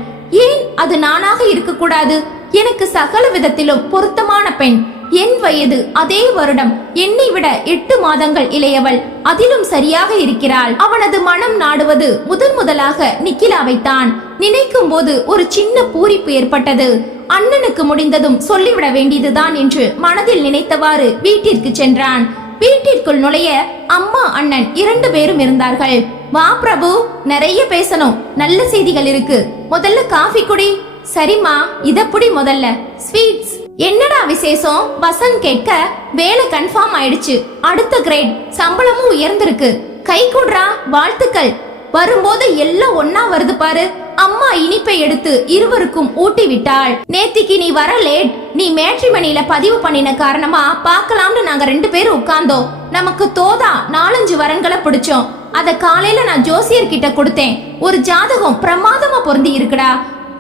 ஏன் அது நானாக இருக்கக்கூடாது? எனக்கு சகல விதத்திலும் பொருத்தமான பெண். என் வயது, அதே வருடம், என்னை விட 8 மாதங்கள் இளையவள். அதிலும் சரியாக இருக்கிறாள். அவனது மனம் நாடுவது முதலாக நிக்கிலாவைத்தான். நினைக்கும் போது ஒரு சின்ன பூரிப்பு ஏற்பட்டது. அண்ணனுக்கு முடிந்ததும் சொல்லிவிட வேண்டியதுதான் என்று மனதில் நினைத்தவாறு வீட்டிற்கு சென்றான். வீட்டிற்குள் நுழைய அம்மா அண்ணன் 2 பேரும் இருந்தார்கள். வா பிரபு, நிறைய பேசணும். நல்ல செய்திகள் இருக்கு. முதல்ல காஃபி குடி. சரிம்மா, இதப்படி முதல்ல. ஸ்வீட்ஸ். என்னடா விசேஷம்? வசந்த் கேட்க, வேலை கன்ஃபார்ம் ஆயிடுச்சு. அடுத்த கிரேட், சம்பளமும் உயர்ந்திருக்கு. கை கூடுறா. வாழ்த்துக்கள். வரும்போது எல்லாம் ஒன்னா வருது பாரு. அம்மா இனிப்பை எடுத்து இருவருக்கும் ஊட்டி விட்டாள். நேத்திக்கு நீ வர லேட். நீ மேட்ரிமணியில பதிவு பண்ணின காரணமா பார்க்கலாம்னு நாங்க 2 பேரும் உட்கார்ந்தோம். நமக்கு தோதா 4-5 வரன்களை பிடிச்சோம். அத காலையில நான் ஜோசியர் கிட்ட கொடுத்தேன். ஒரு ஜாதகம் பிரமாதமா பொருந்தி இருக்குடா.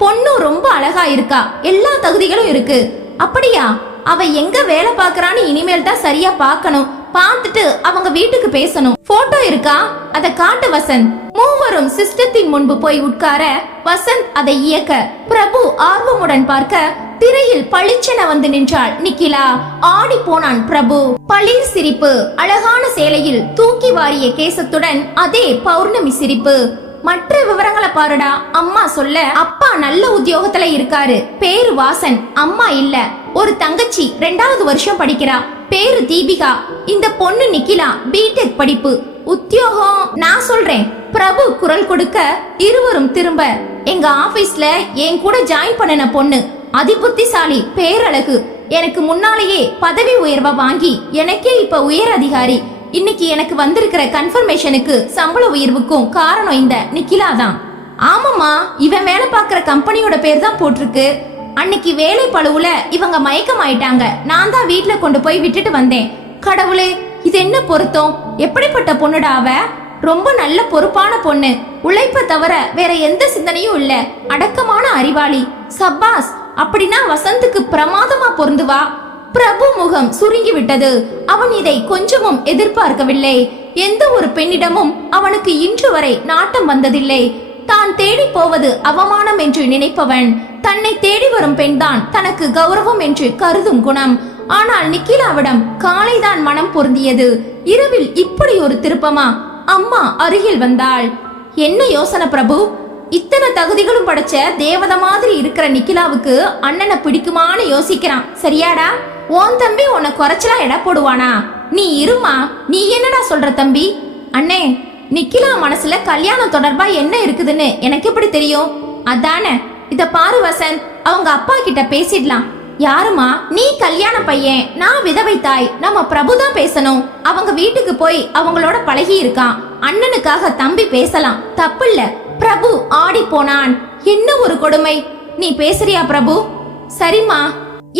பொண்ணும் ரொம்ப அழகா இருக்கா. எல்லா தகுதிகளும் இருக்கு. அப்படியா? அவ எங்க வேலை பாக்குறான்னு இனிமேல் தான் சரியா பார்க்கணும். பார்த்துட்டு அவங்க வீட்டுக்கு பேசணும். போட்டோ இருக்கா? அத காட்டு வசந்த். மூவரும் சிஸ்டத்தின் முன்பு போய் உட்கார வசந்த் அதை இயக்க பிரபு ஆர்வமுடன் பார்க்க திரையில் பளிச்சென வந்து நின்றாள் நிக்கிலா. ஆடி போனான் பிரபு. பளிர் சிரிப்பு, அழகான சேலையில் தூக்கி வாரிய கேசத்துடன் அதே பௌர்ணமி சிரிப்பு. மற்ற விவரங்களை பாருடா. அம்மா சொல்ல, அப்பா நல்ல உத்தியோகத்துல இருக்காரு. பேரு வாசன். அம்மா இல்ல. ஒரு தங்கச்சி 2வது வருஷம் படிக்கிறா. பேரு தீபிகா. இந்த பொண்ணு நிக்கிலா பிடெக் படிப்பு. உத்தியோகம் நான் சொல்றேன். பிரபு குரல் கொடுக்க இருவரும் திரும்ப, எங்க ஆபீஸ்ல என் கூட ஜாயின் பண்ணின பொண்ணு. அதிபுத்திசாலி, பேரழகு. எனக்கு முன்னாலேயே பதவி உயர்வா வாங்கி எனக்கே இப்ப உயர் அதிகாரி. இன்னைக்கு எனக்கு வந்திருக்கிற கன்ஃபர்மேஷனுக்கு சம்பள உயர்வுக்கும் காரணம் இந்த நிக்கிலா தான். ஆமாமா, இவன் வேலை பார்க்கிற கம்பெனியோட பேர் தான் போட்டிருக்கு. அன்னைக்கு வேலை பழுவுல இவங்க மயக்கம் ஆயிட்டாங்க. நான் தான் வீட்டுல கொண்டு போய் விட்டுட்டு வந்தேன். கடவுளே, இது என்ன பொருத்தம்! எப்படிப்பட்ட பொண்ணுடா அவ! ரொம்ப நல்ல பொறுப்பான பொண்ணு. உழைப்ப தவிர வேற எந்த சிந்தனையும் இல்ல. அடக்கமான அறிவாளி. சப்பாஸ். அப்படின்னா வசந்துக்கு பிரமாதமா பொருந்துவா. பிரபு முகம் சுருங்கி விட்டது. அவன் இதை கொஞ்சமும் எதிர்பார்க்கவில்லை. எந்த ஒரு பெண்ணிடமும் அவனுக்கு இன்று வரை நாட்டம் வந்ததில்லை. தான் தேடி போவது அவமானம் என்று நினைப்பவன். தன்னை தேடி வரும் பெண்தான் தனக்கு கௌரவம் என்று கருதும் குணம். ஆனால் நிக்கிலாவிடம் காலைதான் மனம் பொருந்தியது. இரவில் இப்படி ஒரு திருப்பமா? அம்மா அருகில் வந்தாள். என்ன யோசனை பிரபு? இத்தனை தகுதிகளும் படைச்ச தேவத மாதிரி இருக்கிற நிக்கிலாவுக்கு அண்ணனை பிடிக்குமான்னு யோசிக்கிறான். சரியாடா? உன் தம்பி உன்னை குறைச்சலா எடை போடுவானா? நீ இருமா. நீ என்னடா சொல்ற தம்பி? அண்ணே, நிக்கிலா மனசுல கல்யாணம் தொடர்பா என்ன இருக்குதுன்னு எனக்கு எப்படி தெரியும்? அதானே. இத பாரு வசந்த், அவங்க அப்பா கிட்ட பேசிடலாம். யாருமா? நீ கல்யாண பையன், நான் விதவை தாய். நம்ம பிரபுதான் பேசணும். அவங்க வீட்டுக்கு போய் அவங்களோட பழகி இருக்கான். அண்ணனுக்காக தம்பி பேசலாம், தப்பில்ல. பிரபு ஆடி போனான். என்ன ஒரு கொடுமை! நீ பேசுறியா பிரபு? சரிம்மா.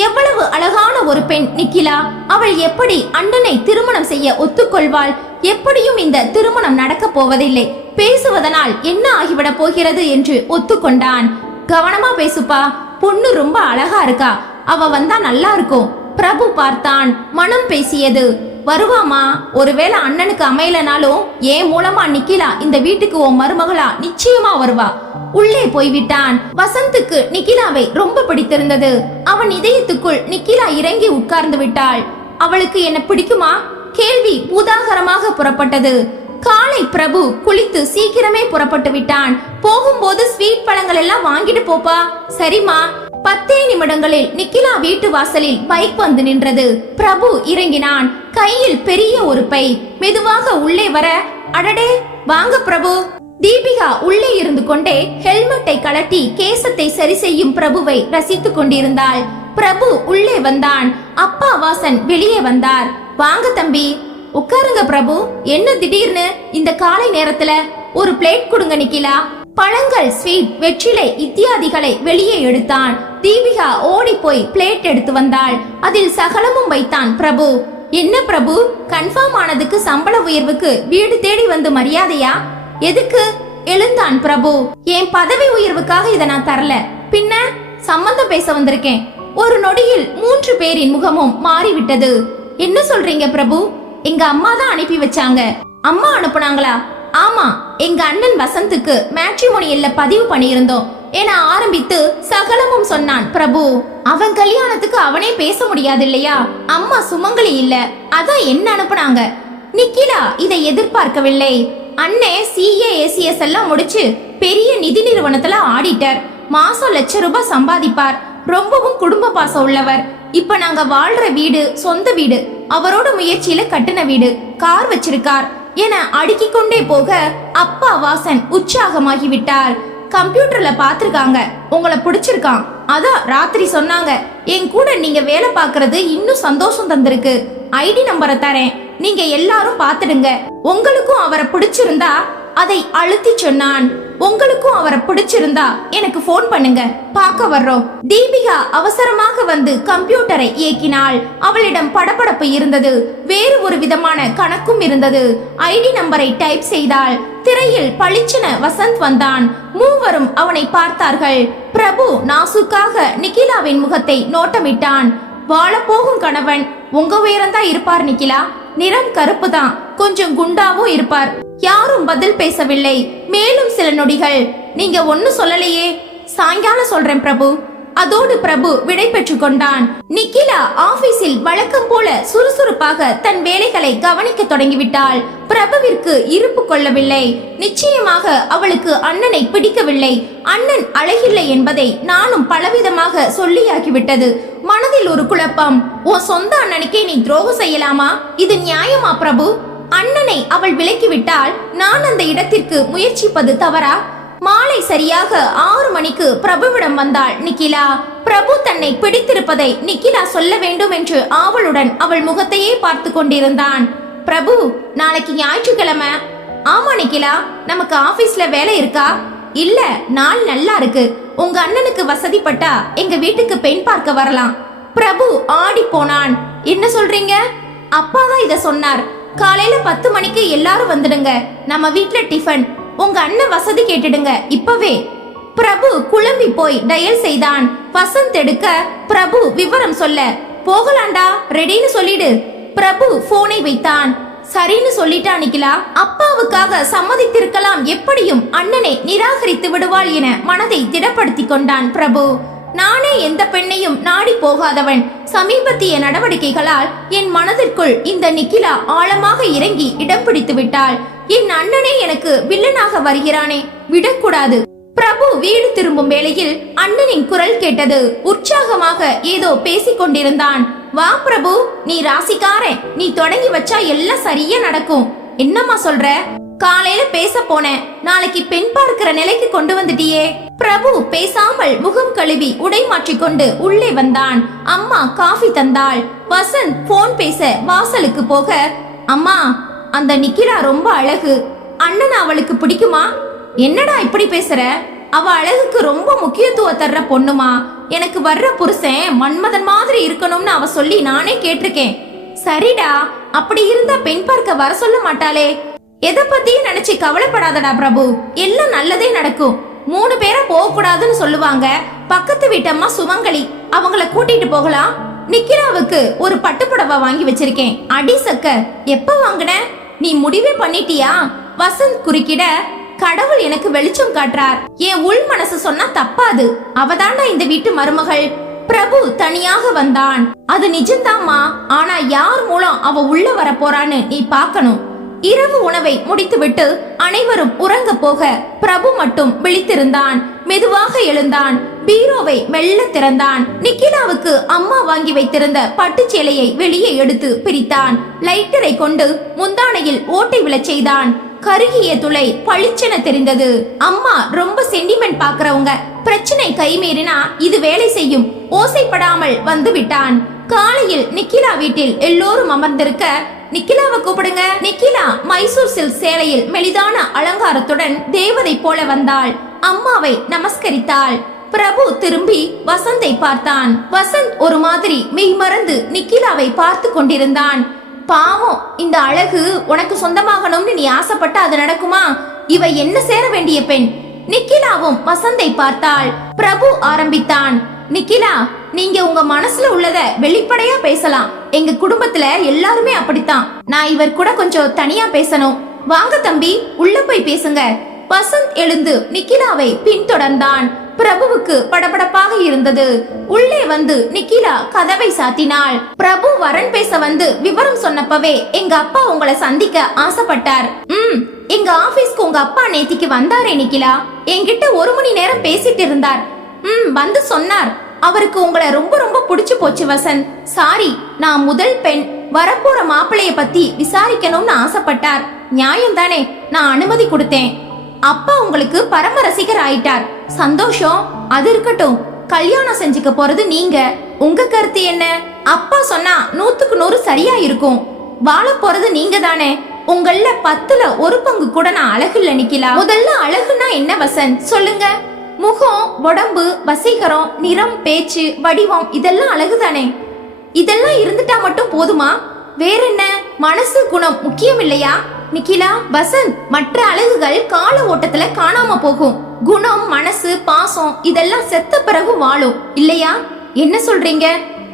எவ்வளவு அழகான ஒரு பெண் நிக்கிலா! அவள் எப்படி அண்ணனை திருமணம் செய்ய ஒத்துக்கொள்வாள்? எப்படியும் இந்த திருமணம் நடக்க போவதில்லை. பேசுவதனால் என்ன ஆகிவிட போகிறது என்று ஒத்துக்கொண்டான். கவனமா பேசுப்பா. பொண்ணு ரொம்ப அழகா இருக்கா. அவ வந்தா நல்லா இருக்கும். பிரபு பார்த்தான். மனம் பேசியது. வருவாமா. ஒருவேளை அண்ணனுக்கு அமையலனாலும் என் மூலமா நிக்கிலா இந்த வீட்டுக்கு உன் மருமகளா நிச்சயமா வருவா. உள்ளே போய்விட்டான். வசந்துக்கு நிக்கிலாவை ரொம்ப பிடித்திருந்தது. அவன் இதயத்துக்குள் நிக்கிலா இறங்கி உட்கார்ந்து விட்டாள். அவளுக்கு என்ன பிடிக்குமா? கேள்வி பூதாகரமாக புறப்பட்டது. காலை பிரபு குளித்து சீக்கிரமே புறப்பட்டு விட்டான். போகும்போது ஸ்வீட் பழங்கள் எல்லாம் வாங்கிட்டு போப்பா. சரிம்மா. 10 நிமிடங்களில் நிக்கிலா வீட்டு வாசலில் பைக் வந்து நின்றது. பிரபு இறங்கினான். கையில் பெரிய ஒரு பை. மெதுவாக உள்ளே வர, அடடே வாங்க பிரபு. தீபிகா உள்ளே இருந்து கொண்டே ஹெல்மெட்டை கழட்டி கேசத்தை சரி செய்யும் பிரபுவை ரசித்துக் கொண்டிருந்தாள். பிரபு உள்ளே வந்தான். அப்பா வாசன் வெளியே வந்தார். வாங்க தம்பி. உட்காருங்க பிரபு. என்ன திடீர்னு இந்த காலை நேரத்துல? ஒரு பிளேட் கொடுங்க நிக்கிலா. பழங்கள், ஸ்வீட், வெற்றிலை இத்தியாதிகளை வெளியே எடுத்தான். தீபிகா ஓடி போய் பிளேட் எடுத்து வந்தாள். அதில் சகலமும் வைத்தான் பிரபு. என்ன பிரபு, கன்ஃபார்ம் ஆனதுக்கு சம்பள உயர்வுக்கு வீடு தேடி வந்து மரியாதையா? எதுக்கு? எழுந்தான் பிரபு. என் பதவி உயர்வுக்காக இதை நான் தரல, பின்ன சம்பந்தம் பேச வந்திருக்கேன். ஒரு நொடியில் 3 பேரின் முகமும் மாறிவிட்டது. என்ன சொல்றீங்க பிரபு? எங்க அம்மா தான் அனுப்பி வச்சாங்க. அம்மா அனுப்புனாங்களா? ஆமா, எங்க அண்ணன் வசந்துக்கு மேட்ரிமோனியல்ல பதிவு பண்ணியிருந்தோம் என ஆரம்பித்து சகலமும் சொன்னான் பிரபு. அவன் கல்யாணத்துக்கு அவனே பேச முடியாது இல்லையா? அம்மா சுமங்கலி இல்ல, அதான் என்ன அனுப்புனாங்க. நிக்கிலா இதை எதிர்பார்க்கவில்லை. அண்ணே CA ACS எல்லாம் முடிச்சு பெரிய நிதி நிறுவனத்துல ஆடிட்டர். மாசம் ₹1,00,000 சம்பாதிப்பார். ரொம்பவும் குடும்ப பாசம் உள்ளவர். இப்ப நாங்க வாழ்ற வீடு சொந்த வீடு, அவரோட முயற்சியில கட்டின வீடு, கார் வச்சிருக்கார் என அடுக்கிக் கொண்டே போக அப்பா வாசன் உற்சாகமாகி விட்டார். கம்ப்யூட்டர்ல பாத்திருக்காங்க, உங்களை பிடிச்சிருக்கான். அதான் ராத்திரி சொன்னாங்க, என் கூட நீங்க வேலை பாக்குறது இன்னும் சந்தோஷம் தந்திருக்கு. ID நம்பரை தரேன், நீங்க எல்லாரும் பாத்துடுங்க. உங்களுக்கும் அவரை பிடிச்சிருந்தா அதை அழுத்தி சொன்னான். உங்களுக்கும் அவரை பிடிச்சிருந்தா எனக்கு போன் பண்ணுங்க, பார்க்க வர்றோம். தீபிகா அவசரமாக வந்து கம்ப்யூட்டரை இயக்கினாள். அவளிடம் படபடப்பு இருந்தது, வேறு ஒரு விதமான கணக்கும் இருந்தது. ID நம்பரை டைப் செய்தாள். திரையில் பளிச்சென வசந்த் வந்தான். மூவரும் அவனை பார்த்தார்கள். பிரபு நாசுக்காக நிக்கிலாவின் முகத்தை நோட்டமிட்டான். வாழ போகும் கணவன் உங்க உயரம்தான் இருப்பார் நிக்கிலா. நிறம் கருப்பு தான், கொஞ்சம் குண்டாவும் இருப்பார். யாரும் பதில் பேசவில்லை. மேலும் சில நொடிகள். நீங்க ஒண்ணு சொல்லலையே. சாயங்காலம் சொல்றேன் பிரபு. அதோடு பிரபு விடை பெற்றுக் கொண்டான். நிக்கிலா ஆபீஸில் வழக்கம் போல சுறுசுறுப்பாக தன் வேலைகளை கவனிக்க தொடங்கிவிட்டாள். பிரபுவிற்கு இருப்பு கொள்ளவில்லை. நிச்சயமாக அவளுக்கு அண்ணனை பிடிக்கவில்லை. அண்ணன் அழகில்லை என்பதை நானும் பலவிதமாக சொல்லியாகிவிட்டது. மனதில் ஒரு குழப்பம். உன் சொந்த அண்ணனுக்கே நீ துரோகம் செய்யலாமா? இது நியாயமா பிரபு? அண்ணனை அவள் விலக்கிவிட்டால் நான் அந்த இடத்திற்கு முயற்சிப்பது தவறா? மாலை சரியாக 6 மணிக்கு பிரபுவிடம் வந்தாள் நிக்கிலா. பிரபு தன்னை பிடித்திருப்பதை நிக்கிலா சொல்ல வேண்டும் என்று ஆவலுடன் அவள் முகத்தையே பார்த்து கொண்டிருந்தான். பிரபு, நாளைக்கு ஞாயிற்றுக்கிழமை. ஆமா நிக்கிலா, நமக்கு ஆபீஸ்ல வேலை இருக்கா? இல்ல, நாள் நல்லா இருக்கு. உங்க அண்ணனுக்கு வசதிப்பட்டா எங்க வீட்டுக்கு பெண் பார்க்க வரலாம். பிரபு ஆடி போனான். என்ன சொல்றீங்க? அப்பாதான் இத சொன்னார். காலையில 10 மணிக்கு எல்லாரும் வந்துடுங்க, நம்ம வீட்ல டிஃபன். உங்க அண்ணன் வசதி கேட்டுடுங்க இப்பவே. பிரபு குழம்பி போய் டயல் செய்தான். வசந்த் எடுக்க பிரபு விவரம் சொல்ல, போகலாண்டா, ரெடின்னு சொல்லிடு. பிரபு போனை வைத்தான். சரின்னு சொல்லிட்டா நிக்கிலா. அப்பாவுக்காக சம்மதித்திருக்கலாம், எப்படியும் அண்ணனை நிராகரித்து விடுவாள் என மனதை திடப்படுத்தி கொண்டான் பிரபு. நானே எந்த பெண்ணையும் நாடி போகாதவன். சமீபத்திய நடவடிக்கைகளால் என் மனதிற்குள் இந்த நிக்கிலா ஆழமாக இறங்கி இடம் பிடித்து விட்டாள். என் அண்ணனே எனக்கு வில்லனாக வருகிறானே, விடக்கூடாது. பிரபு வீடு திரும்பும் வேளையில் அண்ணனின் குரல் கேட்டது. உற்சாகமாக ஏதோ பேசிக் கொண்டிருந்தான். வா பிரபு, நீ ராசிக்காரன். நீ தொடங்கி வச்சா எல்லாம் சரியா நடக்கும். என்னம்மா சொல்ற? காலையில பேச போனேன், நாளைக்கு பெண் பார்க்கிற நிலைக்கு கொண்டு வந்துட்டியே. பிரபு பேசாமல் முகம் கழுவி உடை மாற்றிக்கொண்டு உள்ளே வந்தான். அம்மா காஃபி தந்தாள். வசந்த் போன் பேச வாசலுக்கு போக, அம்மா, அந்த நிக்கிலா ரொம்ப அழகு. அண்ணன் அவளுக்கு பிடிக்குமா? என்னடா இப்படி பேசுற? அவ அழகுக்கு ரொம்ப முக்கியத்துவம் தர்ற பொண்ணுமா. எனக்கு வர்ற புருஷன் மன்மதன் மாதிரி இருக்கணும்னு அவ சொல்லி நானே கேட்டிருக்கேன். சரிடா, அப்படி இருந்தா பெண் பார்க்க வர சொல்ல மாட்டாளே. எதை பத்தியும் நினைச்சு கவலைப்படாதடா பிரபு, எல்லாம் நல்லதே நடக்கும். 3 பேரை போக கூடாதுன்னு சொல்லுவாங்க. பக்கத்து வீட்டம்மா சுமங்கலி, அவங்கள கூட்டிட்டு போகலாம். நிக்கிலாவுக்கு ஒரு பட்டுப்புடவை வாங்கி வச்சிருக்கேன். அடி சக்க, எப்ப வாங்கின? நீ முடிவே பண்ணிட்டியா? வசந்த் குறுக்கிட, கடவுள் எனக்கு வெளிச்சம் காட்டுறார். என் உள் மனசு சொன்னா தப்பாது. அவதாண்டா இந்த வீட்டு மருமகள். பிரபு தனியாக வந்தான். அது நிஜம்தாம்மா, ஆனா யார் மூலம் அவ உள்ள வர போறான்னு நீ பாக்கணும். இரவு உணவை முடித்துவிட்டு அனைவரும் உறங்க போக பிரபு மட்டும் விழித்திருந்தான். மெதுவாக எழுந்தான். பீரோவை மெல்ல திறந்தான். நிக்கிலாவுக்கு அம்மா வாங்கி வைத்திருந்த பட்டுச்சேலையை வெளியே எடுத்து பிரித்தான். லைட்டரை கொண்டு முந்தானையில் ஓட்டை விழச் செய்தான். கருகிய துளை பளிச்சென தெரிந்தது. அம்மா ரொம்ப சென்டிமெண்ட் பாக்குறவங்க, பிரச்சனை கைமீறினா இது வேலை செய்யும். ஓசைப்படாமல் வந்து விட்டான். காலையில் நிக்கிலா வீட்டில் எல்லோரும் அமர்ந்திருக்க, நிக்கிலாவை கூப்பிடுங்க. நிக்கிலா மைசூர் சில்க் சேலையில் மெலிதான அலங்காரத்துடன் தேவதை போல வந்தாள். அம்மாவை நமஸ்கரித்தாள். பிரபு திரும்பி வசந்தை பார்த்தான். வசந்த் ஒரு மாதிரி மெய் மறந்து நிக்கிலாவை பார்த்து கொண்டிருந்தான். பாவம், இந்த அழகு உனக்கு சொந்தமாகணும்னு நீ ஆசைப்பட்ட அது நடக்குமா? இவ என்ன சேர வேண்டிய பெண். நிக்கிலாவும் வசந்தை பார்த்தாள். பிரபு ஆரம்பித்தான். நிக்கிலா, நீங்க உங்க மனசுல உள்ளத வெளிப்படையா பேசலாம். எங்க குடும்பத்துல எல்லாருமே அப்படித்தான். நான் இவர் கூட கொஞ்சம் தனியா பேசணும். வாங்க தம்பி, உள்ள போய் பேசுங்க. வசந்த் எழுந்து நிக்கிலாவை பின்தொடர்ந்தான். பிரபுவுக்கு படபடப்பாக இருந்தது. உள்ளே வந்து நிக்கிலா கதவை சாத்தினாள். பிரபு வரன் பேச வந்து விவரம் சொன்னப்பவே எங்க அப்பா உங்களை சந்திக்க ஆசைப்பட்டார். எங்க ஆபீஸ்க்கு உங்க அப்பா நேத்திக்கு வந்தாரே நிக்கிலா, என்கிட்ட 1 மணி நேரம் பேசிட்டு இருந்தார். வந்து சொன்னார். அவருக்கு உங்களை ரொம்ப ரொம்ப பிடிச்சு போச்சு வசந்த். சாரி, நான் முதல் பெண், வரப்போற மாப்பிளைய பத்தி விசாரிக்கணும்னு ஆசைப்பட்டார். நியாயம் தானே, நான் அனுமதி கொடுத்தேன். அப்பா உங்களுக்கு பரம ரசிகர் ஆயிட்டார். சந்தோஷம். அது இருக்கட்டும், கல்யாணம் செஞ்சுக்க போறது நீங்க. உங்க கருத்து என்ன? அப்பா சொன்னா 100க்கு 100 சரியா இருக்கும். வாழ போறது நீங்க தானே. உங்கள 10ல 1 பங்கு கூட நான் அழகு இல்ல நிக்கிலா. முதல்ல அழகுனா என்ன வசந்த் சொல்லுங்க. முகம், உடம்பு, வசீகரம், நிறம், பேச்சு, வடிவம் இதெல்லாம் அழகுதானே. இதெல்லாம் இருந்துட்டா மட்டும் போதுமா? வேற என்ன? மனசு, குணம் முக்கியம் இல்லையா நிக்கிலா? வசந்த், மற்ற அழகுகள் கால ஓட்டத்துல காணாம போகும். குணம், மனசு, பாசம் இதெல்லாம் செத்த பிறகு வாழும் இல்லையா? என்ன சொல்றீங்க?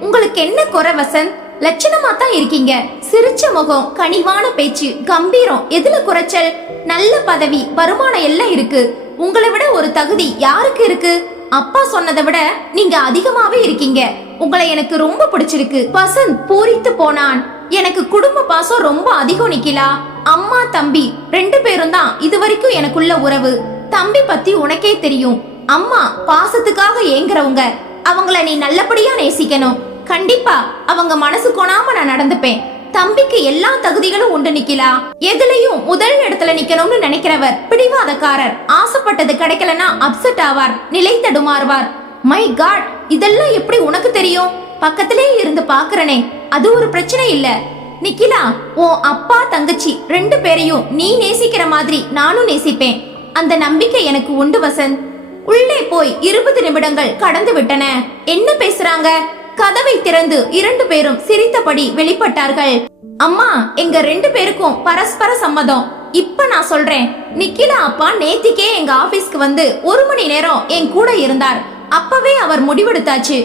உங்களுக்கு என்ன குறை வசந்த்? லட்சணமா தான் இருக்கீங்க. சிரிச்ச முகம், கனிவான பேச்சு, கம்பீரம், எதுல குறைச்சல்? நல்ல பதவி, வருமானம் எல்லாம் இருக்கு. உங்களை விட ஒரு தகுதி யாருக்கு இருக்கு? அப்பா சொன்னதை விட நீங்க அதிகமாவே இருக்கீங்க. உங்களை எனக்கு ரொம்ப பிடிச்சிருக்கு. வசந்த் பூரித்து போனான். எனக்கு குடும்ப பாசம் ரொம்ப அதிகம் நிக்கிலா. அம்மா தம்பி 2 பேரும் தான் இது வரைக்கும் எனக்குள்ள உறவு. தம்பி பத்தி உனக்கே தெரியும். அம்மா பாசத்துக்காக ஏங்குறவங்க. அவங்கள நீ நல்லபடியா நேசிக்கணும். கண்டிப்பா அவங்க மனசு கொணாம நான் நடந்துப்பேன். தம்பிக்கு எல்லா தகுதிகளும் உண்டு நிக்கிலா. எதுலயும் முதல் இடத்துல நிக்கணும்னு நினைக்கிறவர் பிடிவாதக்காரர். ஆசைப்பட்டது கிடைக்கலன்னா அப்செட் ஆவார், நிலை தடுமாறுவார். மை காட், இதெல்லாம் எப்படி உனக்கு தெரியும்? பக்கத்திலே இருந்து பாக்குறனே, அது ஒரு பிரச்சனை இல்ல நிக்கிலா. உன் அப்பா தங்கச்சி 2 பேரையும் நீ நேசிக்கிற மாதிரி நானும் நேசிப்பேன். அந்த நம்பிக்கை எனக்கு உண்டு வசந்த். உள்ளே போய் 20 நிமிடங்கள் கடந்து விட்டன. என்ன பேசுறாங்க? கதவை திறந்து 2 பேரும் சிரித்தபடி வெளிப்பட்டார்கள். அம்மா, எங்க 2 பேருக்கும் பரஸ்பர சம்மதம். இப்ப நான் சொல்றேன். நிக்கிலா அப்பா நேத்திக்கே எங்க ஆபீஸ்க்கு வந்து 1 மணி நேரம் என் கூட இருந்தார். அப்பவே அவர் முடிவெடுத்தாச்சு.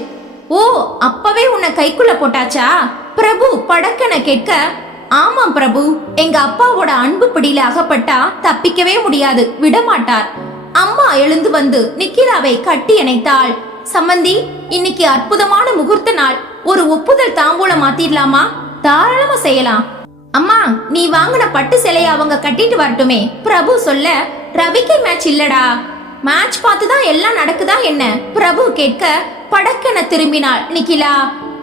ஓ, அப்பவே உன்னை கைக்குள்ள போட்டாச்சா? பிரபு படக்கன கேட்க, ஆமாம் பிரபு, எங்க அப்பாவோட அன்பு பிடியில அகப்பட்டா தப்பிக்கவே முடியாது, விடமாட்டார். அம்மா எழுந்து வந்து நிக்கிலாவை கட்டி அணைத்தாள். சம்பந்தி, இன்னைக்கு அற்புதமான முகூர்த்த நாள். ஒரு ஒப்புதல் தாம்பூலம் மாத்திடலாமா? தாராளமா செய்யலாம். அம்மா, நீ வாங்கின பட்டு சேலைய அவங்க கட்டிட்டு வரட்டுமே. பிரபு சொல்ல, ரவிக்கு மேட்ச் இல்லடா. மேட்ச் பார்த்துதான் எல்லாம் நடக்குதா என்ன? பிரபு கேட்க படக்கென திரும்பினாள் நிக்கிலா.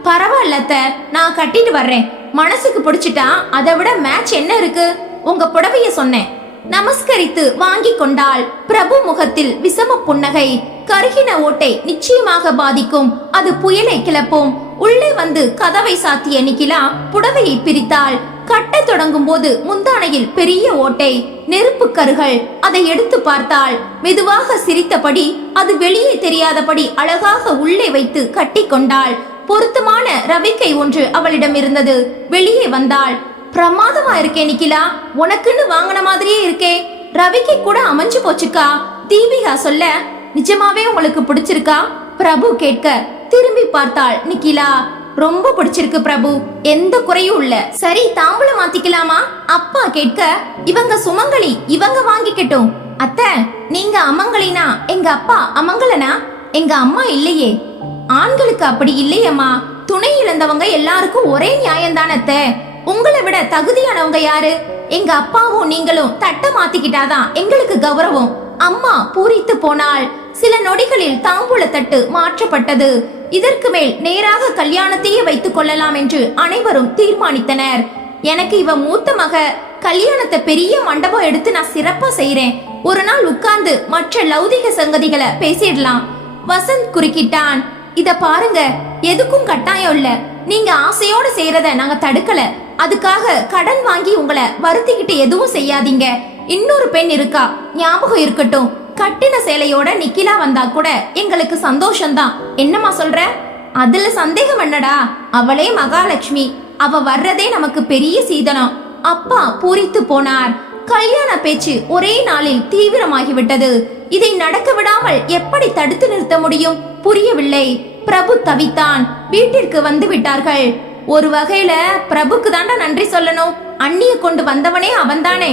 பரவாயில்லத்த, நான் கட்டிட்டு வர்றேன். மனசுக்கு பிடிச்சிட்டா அதை விட மேட்ச் என்ன இருக்கு? உங்க புடவைய சொன்னேன். நமஸ்கரித்து வாங்கி கொண்டாள். பிரபு முகத்தில் விஷம புன்னகை. கருகின ஓட்டை நிச்சயமாக பாதிக்கும். அது புயலை கிளப்பும். உள்ளே வந்து கதவை சாத்திய நிக்கிலா புடவையை பிரித்தாள். கட்ட தொடங்கும் போது முந்தானையில் பெரிய ஓட்டை, நெருப்பு கருகள். அதை எடுத்து பார்த்தாள். மெதுவாக சிரித்தபடி அது வெளியே தெரியாதபடி அழகாக உள்ளே வைத்து கட்டி கொண்டாள். பொருத்தமான ரவிக்கை ஒன்று அவளிடம் இருந்தது. வெளியே வந்தாள். பிரமாதமா இருக்கே நிக்கிலா, உனக்குன்னு வாங்கின மாதிரியே இருக்கே. ரவிக்கை கூட அமைஞ்சு போச்சுக்கா. தீபிகா சொல்ல, நிஜமாவே உங்களுக்கு பிடிச்சிருக்கா? பிரபு கேட்க திரும்பி பார்த்தாள் நிக்கிலா. ரொம்ப பிடிச்சிருக்கு பிரபு, எந்த குறையும் இல்ல. சரி, தாம்பூலம் மாத்திக்கலாமா? அப்பா கேட்க, இவங்க சுமங்கலி, இவங்க வாங்கிக்கட்டும். அத்தை, நீங்க அமங்கலினா எங்க அப்பா அமங்கலனா? எங்க அம்மா இல்லையே. ஆண்களுக்கு அப்படி இல்லையம்மா. துணை இழந்தவங்க எல்லாருக்கும் ஒரே நியாயம் தானே. உங்களை விட தகுதியானவங்க யாரு? எங்க அப்பாவும் நீங்களும் தட்ட மாத்திக்கிட்டாதான் எங்களுக்கு கௌரவம். அம்மா பூரித்து போனாள். சில நொடிகளில் தாம்பூல தட்டு மாற்றப்பட்டது. இதற்கு மேல் நேராக கல்யாணத்தையே வைத்துக் கொள்ளலாம் என்று அனைவரும் தீர்மானித்தனர். எனக்கு இவ மூத்த மக. கல்யாணத்தை பெரிய மண்டபம் எடுத்து நான் சிறப்பா செய்யறேன். ஒரு நாள் உட்கார்ந்து மற்ற லௌதிக சங்கதிகளை பேசிடலாம். வசந்த் குறுக்கிட்டான். இத பாருங்க, எதுக்கும் கட்டாயம் இல்ல. நீங்க ஆசையோட செய்யறத நாங்க தடுக்கல. அதுக்காக கடன் வாங்கி உங்களை வருத்திக்கிட்டு எதுவும் செய்யாதீங்க. இன்னொரு பெண் இருக்கா, ஞாபகம் இருக்கட்டும். கட்டின சேலையோட நிக்கிலா வந்தா கூட எங்களுக்கு சந்தோஷம்தான். என்னமா சொல்ற? அதுல சந்தேகம் என்னடா? அவளே மகாலட்சுமி. அவ வர்றதே நமக்கு பெரிய சீதனம். அப்பா பூரித்து போனார். கல்யாண பேச்சு ஒரே நாளில் தீவிரமாகிவிட்டது. இதை நடக்க விடாமல் எப்படி தடுத்து நிறுத்த முடியும்? புரியவில்லை. பிரபு தவித்தான். வீட்டிற்கு வந்து விட்டார்கள். ஒரு வகையில பிரபுக்கு தாண்டா நன்றி சொல்லணும். அண்ணிய கொண்டு வந்தவனே அவன்தானே.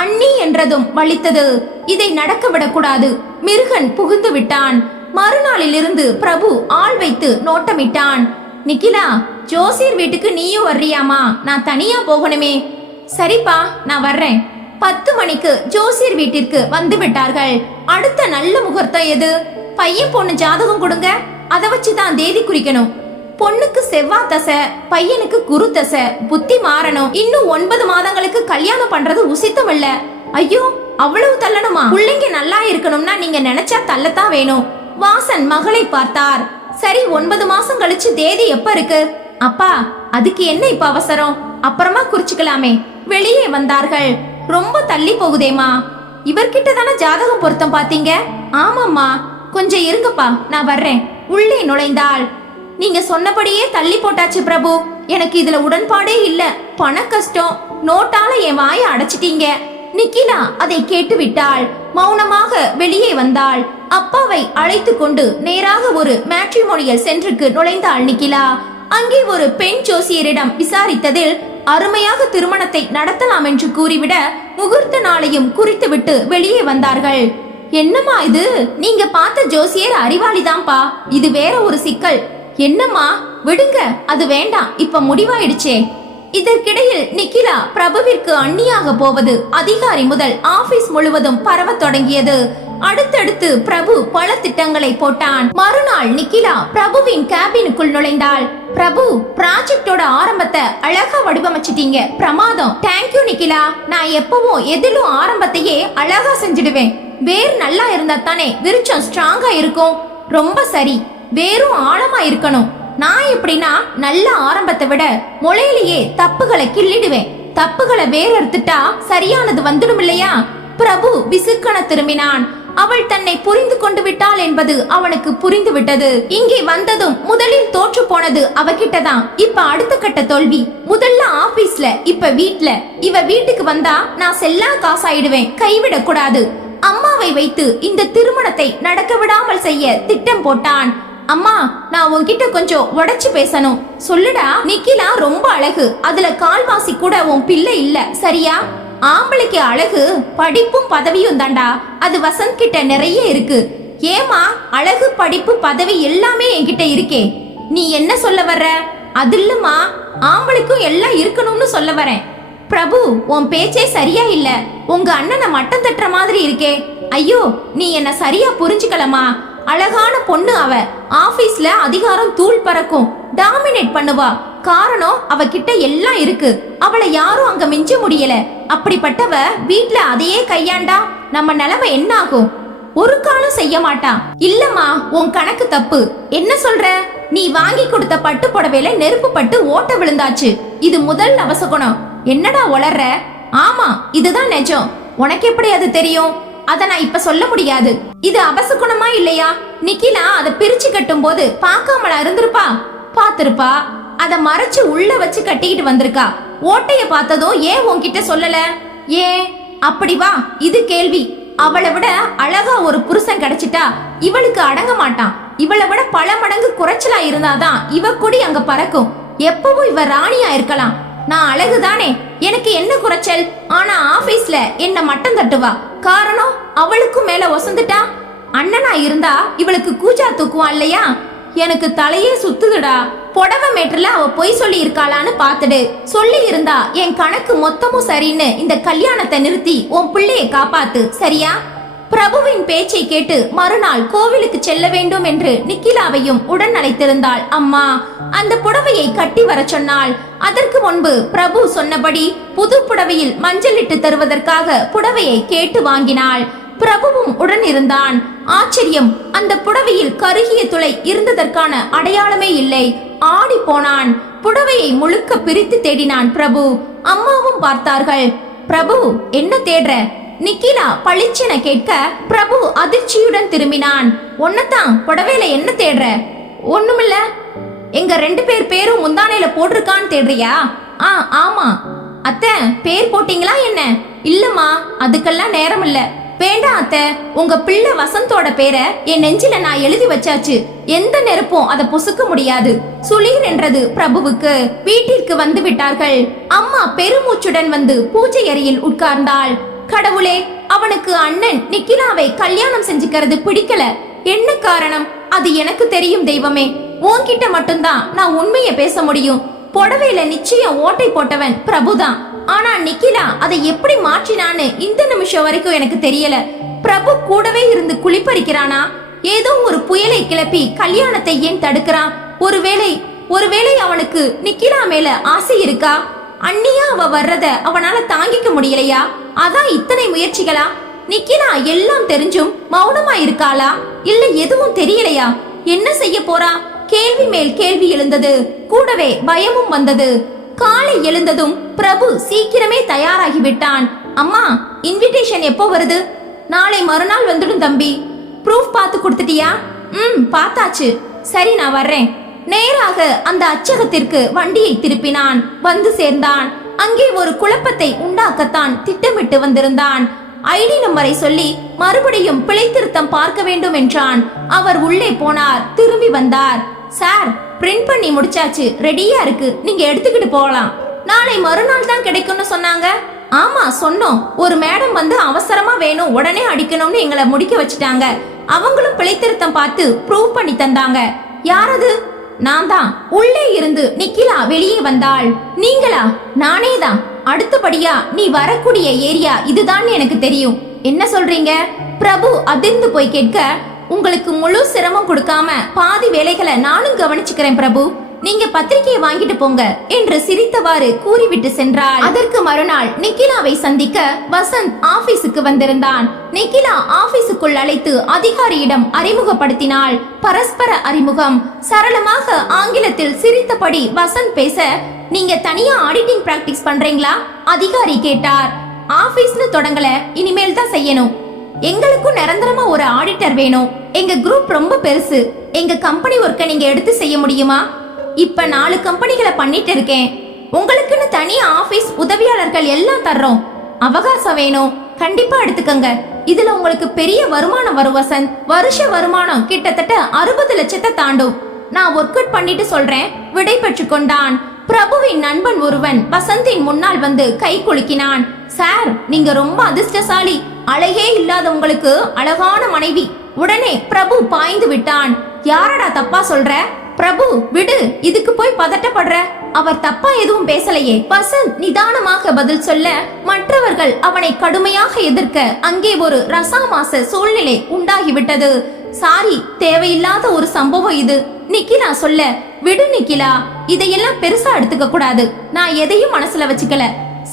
அண்ணி என்றதும் வலித்தது. இதை நடக்க விடக்கூடாது. மிருகன் புகுந்து விட்டான். மறுநாளில் இருந்து பிரபு ஆள் வைத்து நோட்டமிட்டான். நிக்கிலா, ஜோசியர் வீட்டுக்கு நீயும் வர்றியாமா? நான் தனியா போகணுமே. சரிப்பா, நான் வர்றேன். 10 மணிக்கு ஜோசியர் வீட்டிற்கு வந்து விட்டார்கள். அடுத்த நல்ல முகூர்த்தம் எது? பையன் பொண்ணு ஜாதகம் கொடுங்க. அதை வச்சுதான் தேதி குறிக்கணும். பொண்ணுக்கு செவ்வாய் தசை, பையனுக்கு குரு தசை. புத்தி மாறணும். இன்னும் 9 மாதங்களுக்கு கல்யாணம் பண்றது உசித்தம் இல்ல. ஐயோ, அவ்வளவு தள்ளணுமா? பிள்ளைங்க நல்லா இருக்கணும்னா நீங்க நினைச்சா தள்ளத்தான் வேணும். வாசன் மகளை பார்த்தார். சரி, 9 மாசம் கழிச்சு தேதி எப்ப இருக்கு? அப்பா, அதுக்கு என்ன இப்ப அவசரம்? அப்புறமா குறிச்சுக்கலாமே. வெளியே வந்தார்கள். ரொம்ப தள்ளி போகுதேமா. இவர்கிட்ட தானே ஜாதகம் பொருத்தம் பாத்தீங்க? ஆமாம்மா. கொஞ்சம் இருங்கப்பா, நான் வர்றேன். உள்ளே நுழைந்தாள். நீங்க சொன்னபடியே தள்ளி போட்டாச்சு பிரபு. எனக்கு இதுல உடன்பாடே இல்ல. பண கஷ்டம். நோட்டால என் வாயை அடைச்சிட்டீங்க. நிக்கிலா அதை கேட்டு விட்டாள். மௌனமாக வெளியே வந்தாள். அப்பாவை அழைத்து கொண்டு நேராக ஒரு மேட்ரிமோனியல் சென்டருக்கு நுழைந்தாள் நிக்கிலா. அங்கே ஒரு பெண் ஜோசியரிடம் விசாரித்ததில் அருமையாக திருமணத்தை நடத்தலாம் என்று கூறிவிட முகூர்த்த நாளையும் குறித்துவிட்டு வெளியே வந்தார்கள். என்னம்மா இது? நீங்க பார்த்த ஜோசியர் அறிவாளிதான்ப்பா. இது வேற ஒரு சிக்கல். என்னம்மா? விடுங்க, அது வேண்டாம். இப்ப முடிவாயிடுச்சே. இதற்கிடையில் நிக்கிலா பிரபுவிற்கு அண்ணியாக போவது அதிகாரி முதல் ஆபீஸ் முழுவதும் பரவ தொடங்கியது. அடுத்தடுத்து பிரபு பல திட்டங்களை போட்டான். மறுநாள் நிக்கிலா பிரபுவின் கேபினுக்குள் நுழைந்தாள். பிரபு, ப்ராஜெக்டோட ஆரம்பத்தை அழகா வடிவமைச்சிட்டீங்க. பிரமாதம். தேங்க்யூ நிக்கிலா. நான் எப்பவும் எதிலும் ஆரம்பத்தையே அழகா செஞ்சிடுவேன். வேர் நல்லா இருந்தா தானே விருட்சம் ஸ்ட்ராங்கா இருக்கும். ரொம்ப சரி. வேரும் ஆழமா இருக்கணும். நான் எப்படின்னா நல்ல ஆரம்பத்தை விட முளையிலேயே தப்புகளை கிள்ளிடுவேன். தப்புகளை வேர் எடுத்துட்டா சரியானது வந்துடும் இல்லையா? பிரபு விசுக்கண திரும்பினான். அவள் தன்னை புரிந்து கொண்டு விட்டாள் என்பது அவனுக்கு புரிந்து விட்டது. இங்கே வந்ததும் முதலில் தோற்று போனது அவகிட்டதான். இப்ப அடுத்த கட்ட தோல்வி. முதல்ல ஆபீஸ்ல, இப்ப வீட்ல. இவ வீட்டுக்கு வந்தா நான் செல்லா காசாயிடுவேன். கைவிடக் கூடாது. அம்மாவை வைத்து இந்த திருமணத்தை நடக்க விடாமல் செய்ய திட்டம் போட்டான். அம்மா, நான் உன்கிட்ட கொஞ்சம் உடைச்சு பேசணும். சொல்லுடா. நிக்கிலா ரொம்ப அழகு. அதுல கால்வாசி கூட உன் பிள்ளை இல்ல, சரியா? ஆம்பளைக்கு அழகு படிப்பும் பதவியும் தாண்டா. அது வசந்த் கிட்ட நிறைய இருக்கு. ஏமா, அழகு படிப்பு பதவி எல்லாமே என்கிட்ட இருக்கே. நீ என்ன சொல்ல வர்ற? அது இல்லம்மா, ஆம்பளைக்கும் எல்லாம் இருக்கணும்னு சொல்ல வரேன். பிரபு, உன் பேச்சே சரியா இல்ல. உங்க அண்ணனை மட்டம் தட்டுற மாதிரி இருக்கே. ஐயோ, நீ என்ன சரியா புரிஞ்சுக்கலமா. அழகான பொண்ணு அவ. ஆபீஸ்ல அதிகாரம் தூள் பறக்கும். டாமினேட் பண்ணுவா. காரணம், அவகிட்ட எல்லாம் இருக்கு. அவளை யாரும் அங்க மிஞ்ச முடியல. அப்படிப்பட்டவ வீட்ல அதையே கையாண்டா நம்ம நிலைமை என்ன ஆகும்? ஒரு காலம் செய்ய மாட்டா. இல்லம்மா, உன் கணக்கு தப்பு. என்ன சொல்ற? நீ வாங்கி கொடுத்த பட்டு புடவையில நெருப்பு பட்டு ஓட்ட விழுந்தாச்சு. இது முதல் அவசகுணம். என்னடா உளர்ற? ஆமா, இதுதான் நிஜம். உனக்கு எப்படி அது தெரியும்? அத நான் இப்ப சொல்ல முடியாது. இது அபசகுணமா இல்லையா? நிக்கிலா அதை பிரிச்சு கட்டும் போது பாக்காமலா இருந்திருப்பா? பாத்திருப்பா. அத மறைச்சு உள்ள வச்சு கட்டிக்கிட்டு வந்திருக்கா. ஓட்டைய பார்த்ததும் ஏன் உன்கிட்ட சொல்லல? ஏன் அப்படி வா, இது கேள்வி. அவளை விட அழகா ஒரு புருஷன் கிடைச்சிட்டா இவளுக்கு அடங்க மாட்டான். இவளை விட பல மடங்கு குறைச்சலா இருந்தாதான் இவ கொடி அங்க பறக்கும். எப்பவும் இவ ராணியா இருக்கலாம். நான் அழகுதானே, எனக்கு என்ன குறைச்சல்? ஆனா ஆபீஸ்ல என்ன மட்டம் தட்டுவா. காரணம், அவளுக்கும் மேல ஒசந்துட்டா. அண்ணனா இருந்தா இவளுக்கு கூஜா தூக்குவான் இல்லையா? எனக்கு தலையே சுத்துதுடா. புடவை மேட்டர்ல அவ பொய் சொல்லி இருக்காளான்னு பாத்துடு. சொல்லி இருந்தா என் கணக்கு மொத்தமும் சரின்னு இந்த கல்யாணத்தை நிறுத்தி உன் பிள்ளையை காப்பாத்து, சரியா? பிரபுவின் பேச்சை கேட்டு மறுநாள் கோவிலுக்கு செல்ல வேண்டும் என்று நிக்கிலாவையும் உடன் அழைத்திருந்தாள் அம்மா. அந்த புடவையை கட்டி வர சொன்னாள். அதற்கு முன்பு பிரபு சொன்னபடி புது புடவையில் மஞ்சள் இட்டு தருவதற்காக புடவையை கேட்டு வாங்கினாள். பிரபுவும் உடன் இருந்தான். ஆச்சரியம், அந்த புடவையில் கருகிய துளை இருந்ததற்கான அடையாளமே இல்லை. ஆடி போனான். புடவையை முழுக்க பிரித்து தேடினான் பிரபு. அம்மாவும் பார்த்தார்கள். பிரபு, என்ன தேடுற? நிக்கிலா பளிச்சென கேட்க பிரபு அதிர்ச்சியுடன் திரும்பினான். ஒன்னதான், புடவையில என்ன தேடுற? ஒண்ணுமில்ல. எங்க 2 பேர் பேரும் முந்தானையில போட்டிருக்கான்னு தேடுறியா? ஆமா. அத்தை, பேர் போட்டீங்களா என்ன? இல்லம்மா, அதுக்கெல்லாம் நேரம் இல்ல. வேண்டாம் அத்தை, உங்க பிள்ளை வசந்தோட பேரை என் நெஞ்சில நான் எழுதி வச்சாச்சு. எந்த நெருப்பும் அதை பொசுக்க முடியாது. சுளீர் என்றது பிரபுவுக்கு. வீட்டிற்கு வந்து விட்டார்கள். அம்மா பெருமூச்சுடன் வந்து பூஜை அறையில் உட்கார்ந்தாள். கடவுளே, அவனுக்கு அண்ணன் நிக்கிலாவை கல்யாணம் செஞ்சுக்கிறது பிடிக்கல. என்ன காரணம்? அது எனக்கு தெரியும் தெய்வமே. உன்கிட்ட மட்டும்தான் நான் உண்மையை பேச முடியும். புடவையில நிச்சயம் ஓட்டை போட்டவன் பிரபுதான். ஆனா நிக்கிலா அதை எப்படி மாற்றினான்னு இந்த நிமிஷம் வரைக்கும் எனக்கு தெரியல. பிரபு கூடவே இருந்து குளிப்பறிக்கிறானா? ஏதோ ஒரு புயலை கிளப்பி கல்யாணத்தை ஏன் தடுக்கிறான்? ஒருவேளை அவனுக்கு நிக்கிலா மேல ஆசை இருக்கா? அண்ணியா அவ வர்றத அவனால தாங்கிக்க முடியலையா? அதான் இத்தனை முயற்சிகளா? நிக்கிலா எல்லாம் தெரிஞ்சும் மௌனமா இருக்காளா? இல்ல எதுவும் தெரியலையா? என்ன செய்ய போறா? கேள்வி மேல் கேள்வி எழுந்தது. கூடவே பயமும் வந்தது. காலை எழுந்ததும் பிரபு சீக்கிரமே தயாராகி விட்டான். அம்மா, இன்விடேஷன் எப்போ வருது? நாளை மறுநாள் வந்துடும் தம்பி. ப்ரூஃப் பார்த்து கொடுத்துட்டியா? பார்த்தாச்சு. சரி, நான் வர்றேன். நேராக அந்த அச்சகத்திற்கு வண்டியை திருப்பினான். வந்து சேர்ந்தான். அங்கே ஒரு குழப்பத்தை உண்டாக்கத்தான் திட்டமிட்டு வந்திருந்தான். ஐடி நம்பரை சொல்லி மறுபடியும் பிழை திருத்தம் பார்க்க வேண்டும் என்றான். அவர் உள்ளே போனார். திரும்பி வந்தார். சார், பிரிண்ட் பண்ணி முடிச்சாச்சு, ரெடியா இருக்கு, நீங்க எடுத்துக்கிட்டு போகலாம். நாளை மறுநாள் தான் கிடைக்கும்னு சொன்னாங்க. ஆமா சொன்னோம். ஒரு மேடம் வந்து அவசரமா வேணும், உடனே அடிக்கணும்னு எங்களை முடிக்க வச்சுட்டாங்க. அவங்களும் பிழை திருத்தம் பார்த்து ப்ரூவ் பண்ணி தந்தாங்க. யாரது? நான் தான். உள்ளே இருந்து நிக்கிலா வெளியே வந்தாள். நீங்களா? நானே தான். அடுத்தபடியா நீ வரக்கூடிய ஏரியா இதுதான் எனக்கு தெரியும். என்ன சொல்றீங்க? பிரபு அதிர்ந்து போய் கேட்க, உங்களுக்கு முழு சிரமம் கொடுக்காம பாதி வேலைகளை நானும் கவனிச்சுக்கிறேன் பிரபு. நீங்க பத்திரிகையை வாங்கிட்டு போங்க என்று சிரித்தவாறு கூறிவிட்டு சென்றாள். அதற்கு மறுநாள் நிக்கிலாவை சந்திக்க வசந்த் ஆபீஸுக்கு வந்திருந்தான். நிக்கிலா ஆபீஸுக்குள் அழைத்து அதிகாரியிடம் அறிமுகப்படுத்தினாள். பரஸ்பர அறிமுகம். சரளமாக ஆங்கிலத்தில் சிரித்தபடி வசந்த் பேச, நீங்க தனியா ஆடிட்டிங் பிராக்டிஸ் பண்றீங்களா? அதிகாரி கேட்டார். ஆபீஸ்னு தொடங்கல, இனிமேல் தான் செய்யணும். எங்களுக்கும் நிரந்தரமா ஒரு ஆடிட்டர் வேணும். எங்க குரூப் ரொம்ப பெருசு. எங்க கம்பெனி ஒர்க்கை நீங்க எடுத்து செய்ய முடியுமா? இப்ப 4 கம்பெனிகளை பண்ணிட்டு இருக்கேன். உங்களுக்குன்னு தனி ஆபீஸ், உதவியாளர்கள் எல்லாம் தர்றோம். அவகாசம் வேணும், கண்டிப்பா எடுத்துக்கங்க. இதுல உங்களுக்கு பெரிய வருமானம் வரும் வசந்த். வருஷ வருமானம் கிட்டத்தட்ட 60 லட்சத்தை தாண்டும். நான் ஒர்க் அவுட் பண்ணிட்டு சொல்றேன். விடை பெற்று கொண்டான். பிரபுவின் நண்பன் ஒருவன் வசந்தின் முன்னால் வந்து கை குலுக்கினான். சார், நீங்க ரொம்ப அதிர்ஷ்டசாலி. அழகே இல்லாத உங்களுக்கு அழகான மனைவி. உடனே பிரபு பாய்ந்து விட்டான். யாரடா தப்பா சொல்ற? பிரபு விடு, இதுக்கு போய் பதட்டப்படுற? அவர் தப்பா எதுவும் பேசலையே. வசந்த் நிதானமாக பதில் சொல்ல மற்றவர்கள் அவனை கடுமையாக எதிர்க்க அங்கே ஒரு ரசாமாச சூழ்நிலை உண்டாகிவிட்டது. சாரி, தேவையில்லாத ஒரு சம்பவம் இது. நிக்கிலா சொல்ல, விடு நிக்கிலா, இதையெல்லாம் பெருசா எடுத்துக்க கூடாது. நான் எதையும் மனசுல வச்சுக்கல.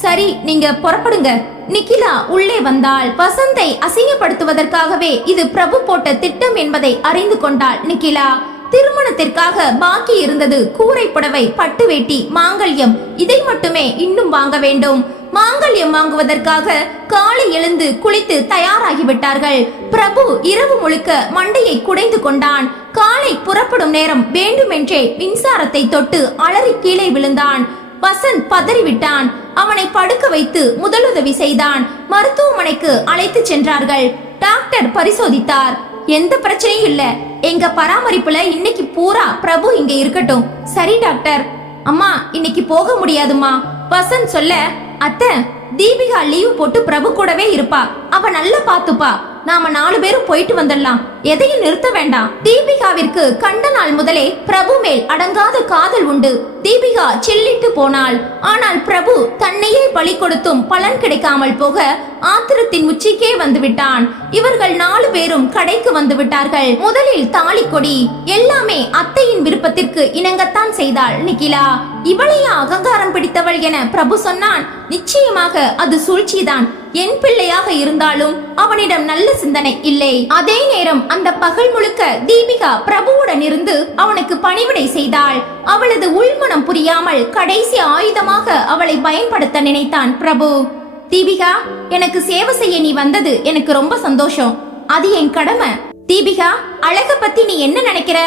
சரி, நீங்க புறப்படுங்க. நிக்கிலா உள்ளே வந்தாள். வசந்தை அசிங்கப்படுத்துவதற்காகவே இது பிரபு போட்ட திட்டம் என்பதை அறிந்து கொண்டாள் நிக்கிலா. திருமணத்திற்காக பாக்கி இருந்தது கூரை புடவை, பட்டு வேட்டி, மாங்கல்யம். இதை மட்டுமே இன்னும் வாங்க வேண்டும். மாங்கல்யம் வாங்குவதற்காக காலை எழுந்து குளித்து தயாராகிவிட்டார்கள். பிரபு இரவு முழுக்க மண்டையை குடைந்து கொண்டான். காலை புறப்படும் நேரம் வேண்டுமென்றே மின்சாரத்தை தொட்டு அலறி கீழே விழுந்தான். வசந்த் பதறிவிட்டான். அவனை படுக்க வைத்து முதலுதவி செய்தான். மருத்துவமனைக்கு அழைத்து சென்றார்கள். டாக்டர் பரிசோதித்தார். எந்த பிரச்சனையும் இல்ல. எங்க பராமரிப்புல இன்னைக்கு பூரா பிரபு இங்க இருக்கட்டும். சரி டாக்டர். அம்மா, இன்னைக்கு போக முடியாதுமா. வசந்த் சொல்ல, அத்தை, தீபிகா லீவ் போட்டு பிரபு கூடவே இருப்பா. அவ நல்லா பாத்துப்பா. நாம 4 பேரும் போயிட்டு வந்துடலாம், எதையும் நிறுத்த வேண்டாம். தீபிகாவிற்கு கண்ட நாள் முதலே பிரபு மேல் அடங்காத காதல் உண்டு. தீபிகா சில்லிட்டு போனாள். ஆனால் பிரபு தன்னையே பலி கொடுத்தும் பலன் கிடைக்காமல் போக ஆத்திரத்தின் உச்சிக்கே வந்து விட்டான். இவர்கள் 4 பேரும் கடைக்கு வந்து விட்டார்கள். முதலில் தாலி கொடி. எல்லாமே அத்தையின் விருப்பத்திற்கு இணங்கத்தான் செய்தாள் நிக்கிலா. இவளையா அகங்காரம் பிடித்தவள் என பிரபு சொன்னான். நிச்சயமாக அது சூழ்ச்சிதான். என் பிள்ளையாக இருந்தாலும் அவனிடம் நல்ல சிந்தனை இல்லை. அதே நேரம் அந்த பகல் முழுக்க தீபிகா பிரபுவுடன் இருந்து அவனுக்கு பணிவிடை செய்தாள். அவளது உள்மனம் புரியாமல் கடைசி ஆயுதமாக அவளை பயன்படுத்த நினைத்தான் பிரபு. தீபிகா, எனக்கு சேவை செய்ய நீ வந்தது எனக்கு ரொம்ப சந்தோஷம். அது என் கடமை. தீபிகா, அழக பத்தி நீ என்ன நினைக்கிற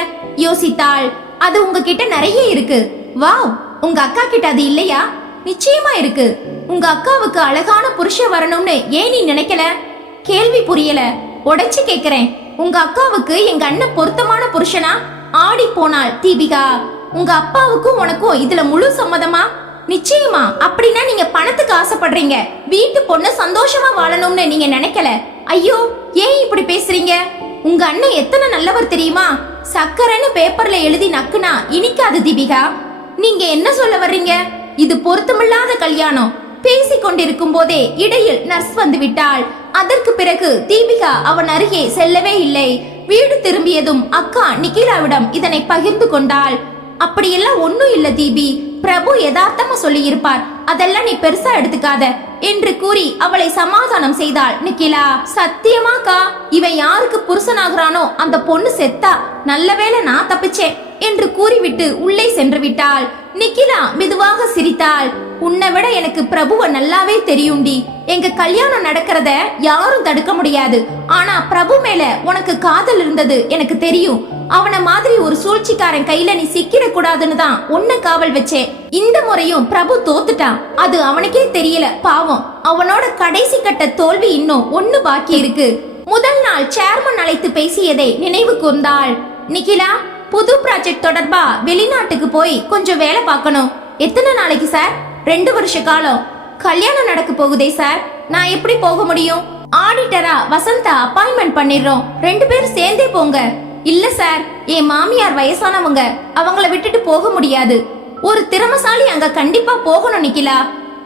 யோசித்தாள். அது உங்ககிட்ட நிறைய இருக்கு. வாவ், உங்க அக்கா கிட்ட அது இல்லையா? நிச்சயமா இருக்கு. உங்க அக்காவுக்கு அழகான புருஷன் வரணும்னு ஏன் நீ நினைக்கல? கேள்வி புரியல, உடைச்சு கேக்குறேன். உங்க அக்காவுக்கு எங்க அண்ணன் பொருத்தமான புருஷனா? ஆடி போனாள் தீபிகா. உங்க அப்பாவுக்கும் உனக்கும் இதுல முழு சம்மதமா? நிச்சயமா. அப்படின்னா நீங்க பணத்துக்கு ஆசைப்படுறீங்க, வீட்டு பொண்ணு சந்தோஷமா வாழணும்னு நீங்க நினைக்கல. ஐயோ, ஏன் இப்படி பேசுறீங்க? உங்க அண்ணன் எத்தனை நல்லவர் தெரியுமா? சக்கரைன்னு பேப்பர்ல எழுதி நக்குனா இனிக்காது தீபிகா. நீங்க என்ன சொல்ல வர்றீங்க? இது பொருத்தமில்லாத கல்யாணம். பேசிக் கொண்டிருக்கும் போதே இடையில் நர்ஸ் வந்து விட்டாள். அதற்கு பிறகு தீபிகா அவன் அருகே செல்லவே இல்லை. வீடு திரும்பியதும் அக்கா நிக்கிலாவிடம் இதனை பகிர்ந்து கொண்டாள். அப்படியெல்லாம் ஒண்ணும் இல்ல தீபி, பிரபு யதார்த்தமா சொல்லி இருப்பார், அதெல்லாம் நீ பெருசா எடுத்துக்காத என்று கூறி அவளை சமாதானம் செய்தாள் நிக்கிலா. சத்தியமாக்கா, இவன் யாருக்கு புருஷனாகிறானோ அந்த பொண்ணு செத்தா. நல்ல வேளை நான் தப்பிச்சேன் என்று கூறிவிட்டு உள்ளே சென்று விட்டாள். நிக்கிலா மெதுவாக சிரித்தாள். உன்னை விட எனக்கு பிரபுவ நல்லாவே தெரியும்டி. எங்க கல்யாணம் நடக்கிறத யாரும் தடுக்க முடியாது. ஆனா பிரபு மேல உனக்கு காதல் இருந்தது எனக்கு தெரியும். அவன மாதிரி ஒரு சூழ்ச்சிக்காரன் கையில நீ சிக்கிட கூடாதுன்னு தான் உன்னை காவல் வச்சே. இந்த முறையும் பிரபு தோத்துட்டான். அது அவனுக்கே தெரியல, பாவம். அவனோட கடைசி கட்ட தோல்வி இன்னும் ஒண்ணு பாக்கி இருக்கு. முதல் நாள் சேர்மன் அழைத்து பேசியதை நினைவு கூர்ந்தாள். நிக்கிலா, புது ப்ராஜெக்ட் தொடர்பா வெளிநாட்டுக்கு போய் கொஞ்சம் வேலை பார்க்கணும். எத்தனை நாளைக்கு சார்? 2 வருஷ காலம். கல்யாணம் நடக்க போகுதே சார், நான் எப்படி போக முடியும்? ஆடிட்டரா வசந்தா அப்பாயின்மெண்ட் பண்ணிடுறோம், 2 பேரும் சேர்ந்தே போங்க. இல்ல சார், என் மாமியார் வயசானவங்க, அவங்கள விட்டுட்டு போக முடியாது. ஒரு திறமசாலி அங்க கண்டிப்பா போகணும் நிக்கிலா.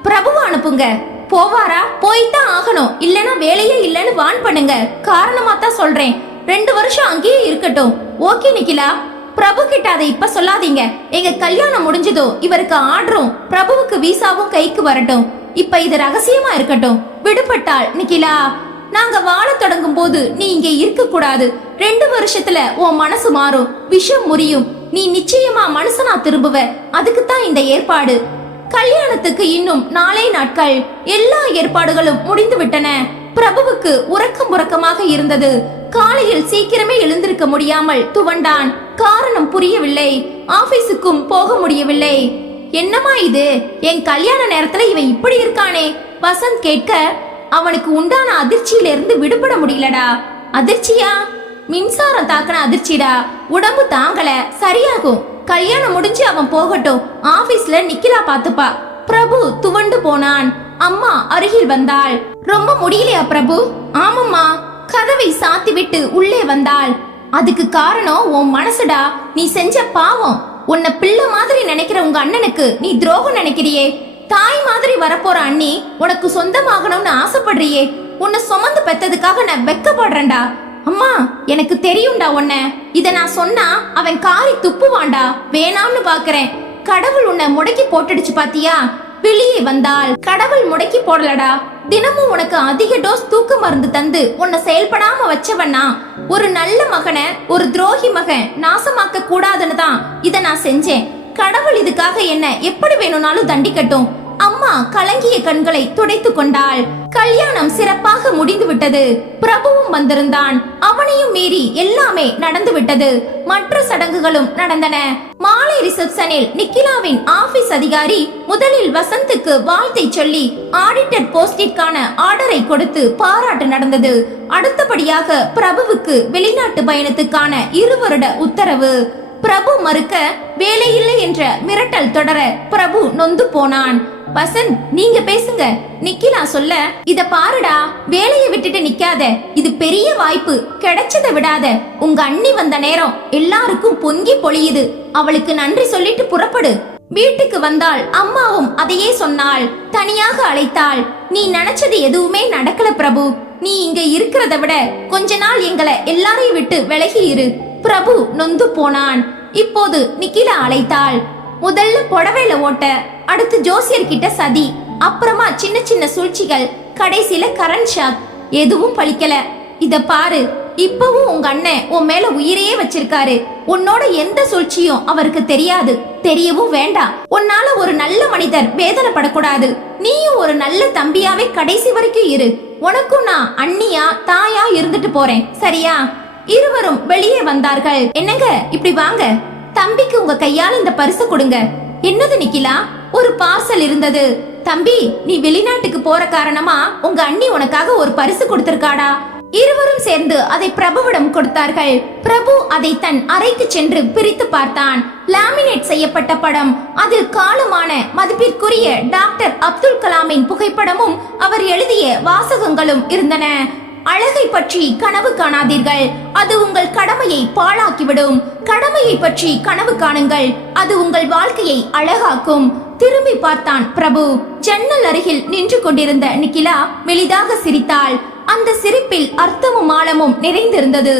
பிரபுவ அனுப்புங்க. போவாரா? போய்தான் ஆகணும், இல்லனா வேலையே இல்லன்னு வான் பண்ணுங்க. காரணமா தான் சொல்றேன். 2 வருஷம் அங்கேயே இருக்கட்டும். ஓகே நிக்கிலா. பிரபு கிட்ட அதை இப்ப சொல்லாதீங்க. எங்க கல்யாணம் முடிஞ்சதோ இவருக்கு ஆர்டரும் பிரபுவுக்கு விசாவும் கைக்கு வரட்டும். இப்ப இது ரகசியமா இருக்கட்டும். விடுபட்டாள் நிக்கிலா. நாங்க வாழ தொடங்கும் போது நீ இங்க இருக்க கூடாது. 2 வருஷத்துல உன் மனசு மாறும், விஷம் முறியும். நீ நிச்சயமா மனுஷனா திரும்புவ. அதுக்குத்தான் இந்த ஏற்பாடு. கல்யாணத்துக்கு இன்னும் 4 நாட்கள். எல்லா ஏற்பாடுகளும் முடிந்து விட்டன. பிரபுவுக்கு உறக்கமாக இருந்தது. காலையில் சீக்கிரமே எழுந்திருக்க முடியாமல் துவண்டான். காரணம் புரியவில்லை. ஆபீஸுக்கும் போக முடியவில்லை. என்னமா இது? என் கல்யாண நேரத்துல இவன் இப்படி இருக்கானே வசந்த் கேட்க, அவனுக்கு உண்டான அதிர்ச்சியிலிருந்து விடுபட முடியலடா. அதிர்ச்சியா? மின்சாரம் தாக்கின அதிர்ச்சிடா. உடம்பு தாங்கல, சரியாகும். கல்யாணம் முடிஞ்சு அவன் போகட்டும். ஆபீஸ்ல நிக்கிலா பாத்துப்பா. பிரபு துவண்டு போனான். அம்மா அருகில் வந்தாள். ரொம்ப முடியலையா பிரபு? ஆமம்மா. கதவை சாத்தி விட்டு உள்ளே வந்தாள். அதுக்கு காரணம் உன் மனசுடா. நீ செஞ்ச பாவம். உன்னை பிள்ளை மாதிரி நினைக்கிற உங்க அண்ணனுக்கு நீ துரோகம் நினைக்கிறியே. தாய் மாதிரி வரப்போற அண்ணி உனக்கு சொந்தமாகணும்னு ஆசைப்படுறியே. உன்னை சுமந்து பெத்ததுக்காக நான் வெக்கப்படுறேன்டா. அம்மா, எனக்கு தெரியும்டா உன்ன. இத நான் சொன்னா அவன் காரி துப்புவான்டா. வேணாம்னு பாக்குறேன். கடவுள் உன்னை முடக்கி போட்டுடுச்சு பாத்தியா? வெளியே வந்தாள். கடவுள் முடக்கி போடலடா. தினமும் உனக்கு அதிக டோஸ் தூக்க மருந்து தந்து உன்னை செயல்படாம வச்சவனா. ஒரு நல்ல மகனை ஒரு துரோகி மகன் நாசமாக்க கூடாதுன்னு தான் இத நான் செஞ்சேன். கடவுள் இதுக்காக என்ன எப்படி வேணும்னாலும் தண்டிக்கட்டும். அம்மா கலங்கிய கண்களை துடைத்து கொண்டாள். கல்யாணம் சிறப்பாக முடிந்து விட்டது. பிரபுவும் வந்திருந்தான். அவனையும் மீறி எல்லாமே நடந்து விட்டது. மற்ற சடங்குகளும் நடந்தன. மாலை ரிசப்ஷனில் நிக்கிலாவின் ஆபீஸ் அதிகாரி முதலில் வசந்துக்கு வாழ்த்தை சொல்லி ஆடிட்டர் போஸ்டிற்கான ஆர்டரை கொடுத்து பாராட்டு நடந்தது. அடுத்தபடியாக பிரபுவுக்கு வெளிநாட்டு பயணத்துக்கான 2 வருட உத்தரவு. பிரபு மறுக்க வேலையில்லை என்ற மிரட்டல் தொடர பிரபு நொந்து போனான். வசந்த், நீங்க பேசுங்க. நிக்கிலா சொல்ல, இத பாருடா, வேலையை விட்டுட்டு நிக்காத, இது பெரிய வாய்ப்பு, கிடைச்சதை விடாத. உங்க அண்ணி வந்த நேரம் எல்லாருக்கும் பொங்கி பொழியுது, அவளுக்கு நன்றி சொல்லிட்டு புறப்படு. வீட்டுக்கு வந்தாள். அம்மாவும் அதையே சொன்னாள். தனியாக அழைத்தாள். நீ நினைச்சது எதுவுமே நடக்கல பிரபு. நீ இங்க இருக்கிறத விட கொஞ்ச நாள் எங்களை எல்லாரையும் விட்டு விலகி இரு. பிரபு நொந்து போனான். இப்போது நிக்கிலா அழைத்தாள். முதல்ல புடவையில ஓட்ட, அடுத்து ஜோசியர் கிட்ட சதி, அப்புறமா சின்ன சின்ன சூழ்ச்சிகள், கடைசியில கரண்ட் ஷாக். எதுவும் பலிக்கல. இத பாரு, இப்பவும் உங்க அண்ணன் உன் மேல உயிரையே வச்சிருக்காரு. உன்னோட எந்த சூழ்ச்சியும் அவருக்கு தெரியாது, தெரியவும் வேண்டாம். உன்னால ஒரு நல்ல மனிதர் வேதனைப்படக்கூடாது. நீயும் ஒரு நல்ல தம்பியாவே கடைசி வரைக்கும் இரு. உனக்கும் நான் அண்ணியா தாயா இருந்துட்டு போறேன், சரியா? இருவரும் வெளியே வந்தார்கள். என்னங்க, இப்படி வாங்க. தம்பிக்கு உங்க கையால இந்த பரிசு கொடுங்க. என்னது நிக்கிலா? ஒரு பார்சல் இருந்தது. தம்பி, நீ வெளிநாட்டுக்கு போற காரணமா உங்க அண்ணி உனக்காக ஒரு பரிசு கொடுத்திருக்காடா. இருவரும் சேர்ந்து அதை பிரபுவிடம் கொடுத்தார்கள். பிரபு அதை தன் அறைக்கு சென்று பிரித்து பார்த்தான். லாமினேட் செய்யப்பட்ட படம், அதில் காலமான மதிப்பிற்குரிய டாக்டர் அப்துல் கலாமின் புகைப்படமும் அவர் எழுதிய வாசகங்களும் இருந்தன. அழகை பற்றி கனவு காணாதீர்கள், அது உங்கள் கடமையை பாழாக்கிவிடும். கடமையை பற்றி கனவு காணுங்கள், அது உங்கள் வாழ்க்கையை அழகாக்கும். திரும்பி பார்த்தான் பிரபு. ஜன்னல் அருகில் நின்று கொண்டிருந்த நிக்கிலா மெலிதாக சிரித்தாள். அந்த சிரிப்பில் அர்த்தமும் ஆழமும் நிறைந்திருந்தது.